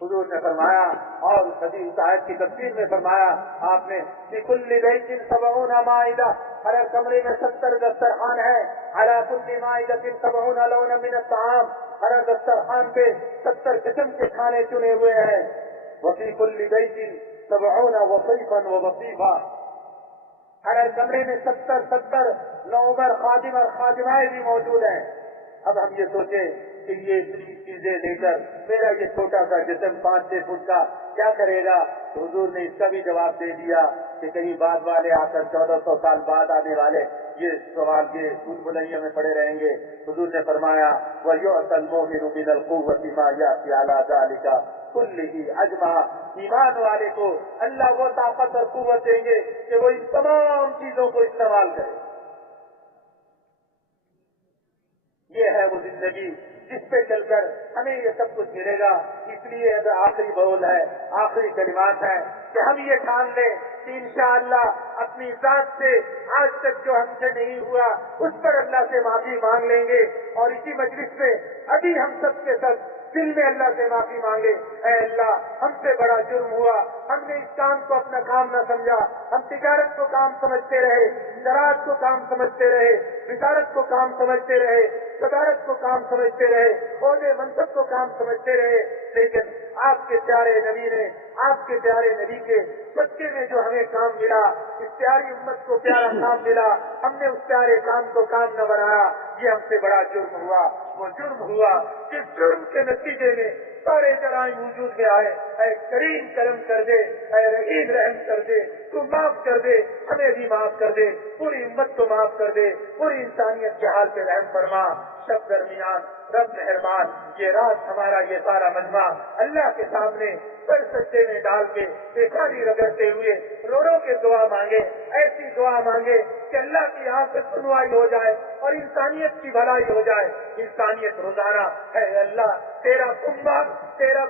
حضور نے فرمایا، اور اس حدیث آیت کی تفسیر میں فرمایا آپ نے فی کل بیت 70 مائدہ، ہر کمرے میں 70 دسترخوان ہے، علی کل مائدۃ 70 لونا من الطعام، ہر دسترخوان پہ 70 قسم کے کھانے چنے ہوئے ہیں، وفی کل بیت 70 وصیفا ووصیفا، ہر کمرے میں 70 نوکر خادم اور خادمائیں بھی موجود ہیں۔ اب ہم یہ سوچیں کہ یہ اتنی چیزیں لے کر میرا یہ چھوٹا سا جسم 5-6 فٹ کا کیا کرے گا؟ تو حضور نے اس کا بھی جواب دے دیا کہ کہیں بعد والے آ کر 1400 سال بعد آنے والے یہ سوال کے بھول بھلیوں میں پڑے رہیں گے۔ حضور نے فرمایا وَيُعْطَى الْمُؤْمِنُ مِنَ الْقُوَّةِ مَا يَأْتِي عَلَى ذَلِكَ كُلِّهِ أَجْمَعَ، ایمان والے کو اللہ وہ طاقت اور قوت دیں گے کہ وہ ان تمام چیزوں کو استعمال کرے۔ یہ ہے وہ زندگی جس پہ چل کر ہمیں یہ سب کچھ ملے گا۔ اس لیے آخری بول ہے، آخری کلمات ہیں کہ ہم یہ ٹھان لیں کہ انشاءاللہ اپنی ذات سے آج تک جو ہم سے نہیں ہوا اس پر اللہ سے معافی مانگ لیں گے، اور اسی مجلس میں ابھی ہم سب کے سب دل میں اللہ سے معافی مانگے، اے اللہ ہم سے بڑا جرم ہوا، ہم نے اس کام کو اپنا کام نہ سمجھا، ہم تجارت کو کام سمجھتے رہے، زراعت کو کام سمجھتے رہے، تجارت کو کام سمجھتے رہے، صدارت کو کام سمجھتے رہے، عہدے منصب کو کام سمجھتے رہے، لیکن آپ کے پیارے نبی نے، آپ کے پیارے نبی کے صدقے میں جو ہمیں کام ملا، اس پیاری امت کو پیارا کام ملا، ہم نے اس پیارے کام کو کام نہ بنایا، یہ ہم سے بڑا جرم ہوا۔ وہ جرم ہوا جس جرم کے نتیجے میں سارے جرائم وجود میں آئے۔ اے کریم کرم کر دے، اے رحیم رحم کر دے، تو معاف کر دے، ہمیں بھی معاف کر دے، پوری امت کو معاف کر دے، پوری انسانیت کے حال پہ رحم فرما۔ شب درمیان رب مہربان، یہ رات ہمارا یہ سارا مجمع اللہ کے سامنے سر سجدے میں ڈال کے پیشانی رگڑتے ہوئے رو رو کے دعا مانگے، ایسی دعا مانگے کہ اللہ کی یہاں سے سنوائی ہو جائے اور انسانیت کی بھلائی ہو جائے۔ انسانیت روزانہ ہے اللہ تیرا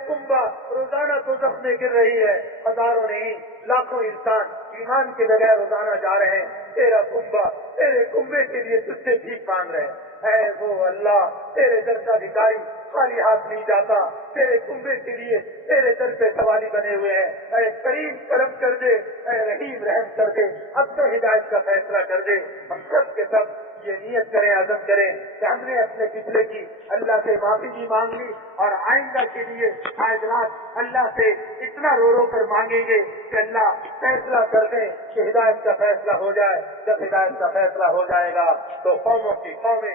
کنبہ روزانہ دوزخ میں گر رہی ہے، ہزاروں نہیں لاکھوں انسان ایمان کے بغیر روزانہ جا رہے ہیں، تیرا کنبہ تیرے کنبے کے لیے تجھ سے بھیک مانگ رہے ہیں۔ اے وہ اللہ تیرے در کا بھکاری خالی ہاتھ نہیں جاتا، تیرے کنبے کے لیے تیرے در پہ سوالی بنے ہوئے ہیں۔ اے کریم کرم کر دے، اے رحیم رحم کر دے، اب تو ہدایت کا فیصلہ کر دے۔ ہم سب کے سب یہ نیت کریں، عزم کریں کہ ہم نے اپنے پچھلے کی اللہ سے معافی بھی مانگ لی، اور آئندہ کے لیے آج رات اللہ سے اتنا رو رو کر مانگیں گے کہ اللہ فیصلہ کر دیں کہ ہدایت کا فیصلہ ہو جائے۔ جب ہدایت کا فیصلہ ہو جائے گا تو قوموں کی قومیں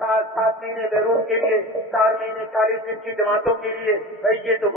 7 مہینے بیرون کے لیے، 4 مہینے 40 دن کی جماعتوں کے لیے، بھائی یہ تو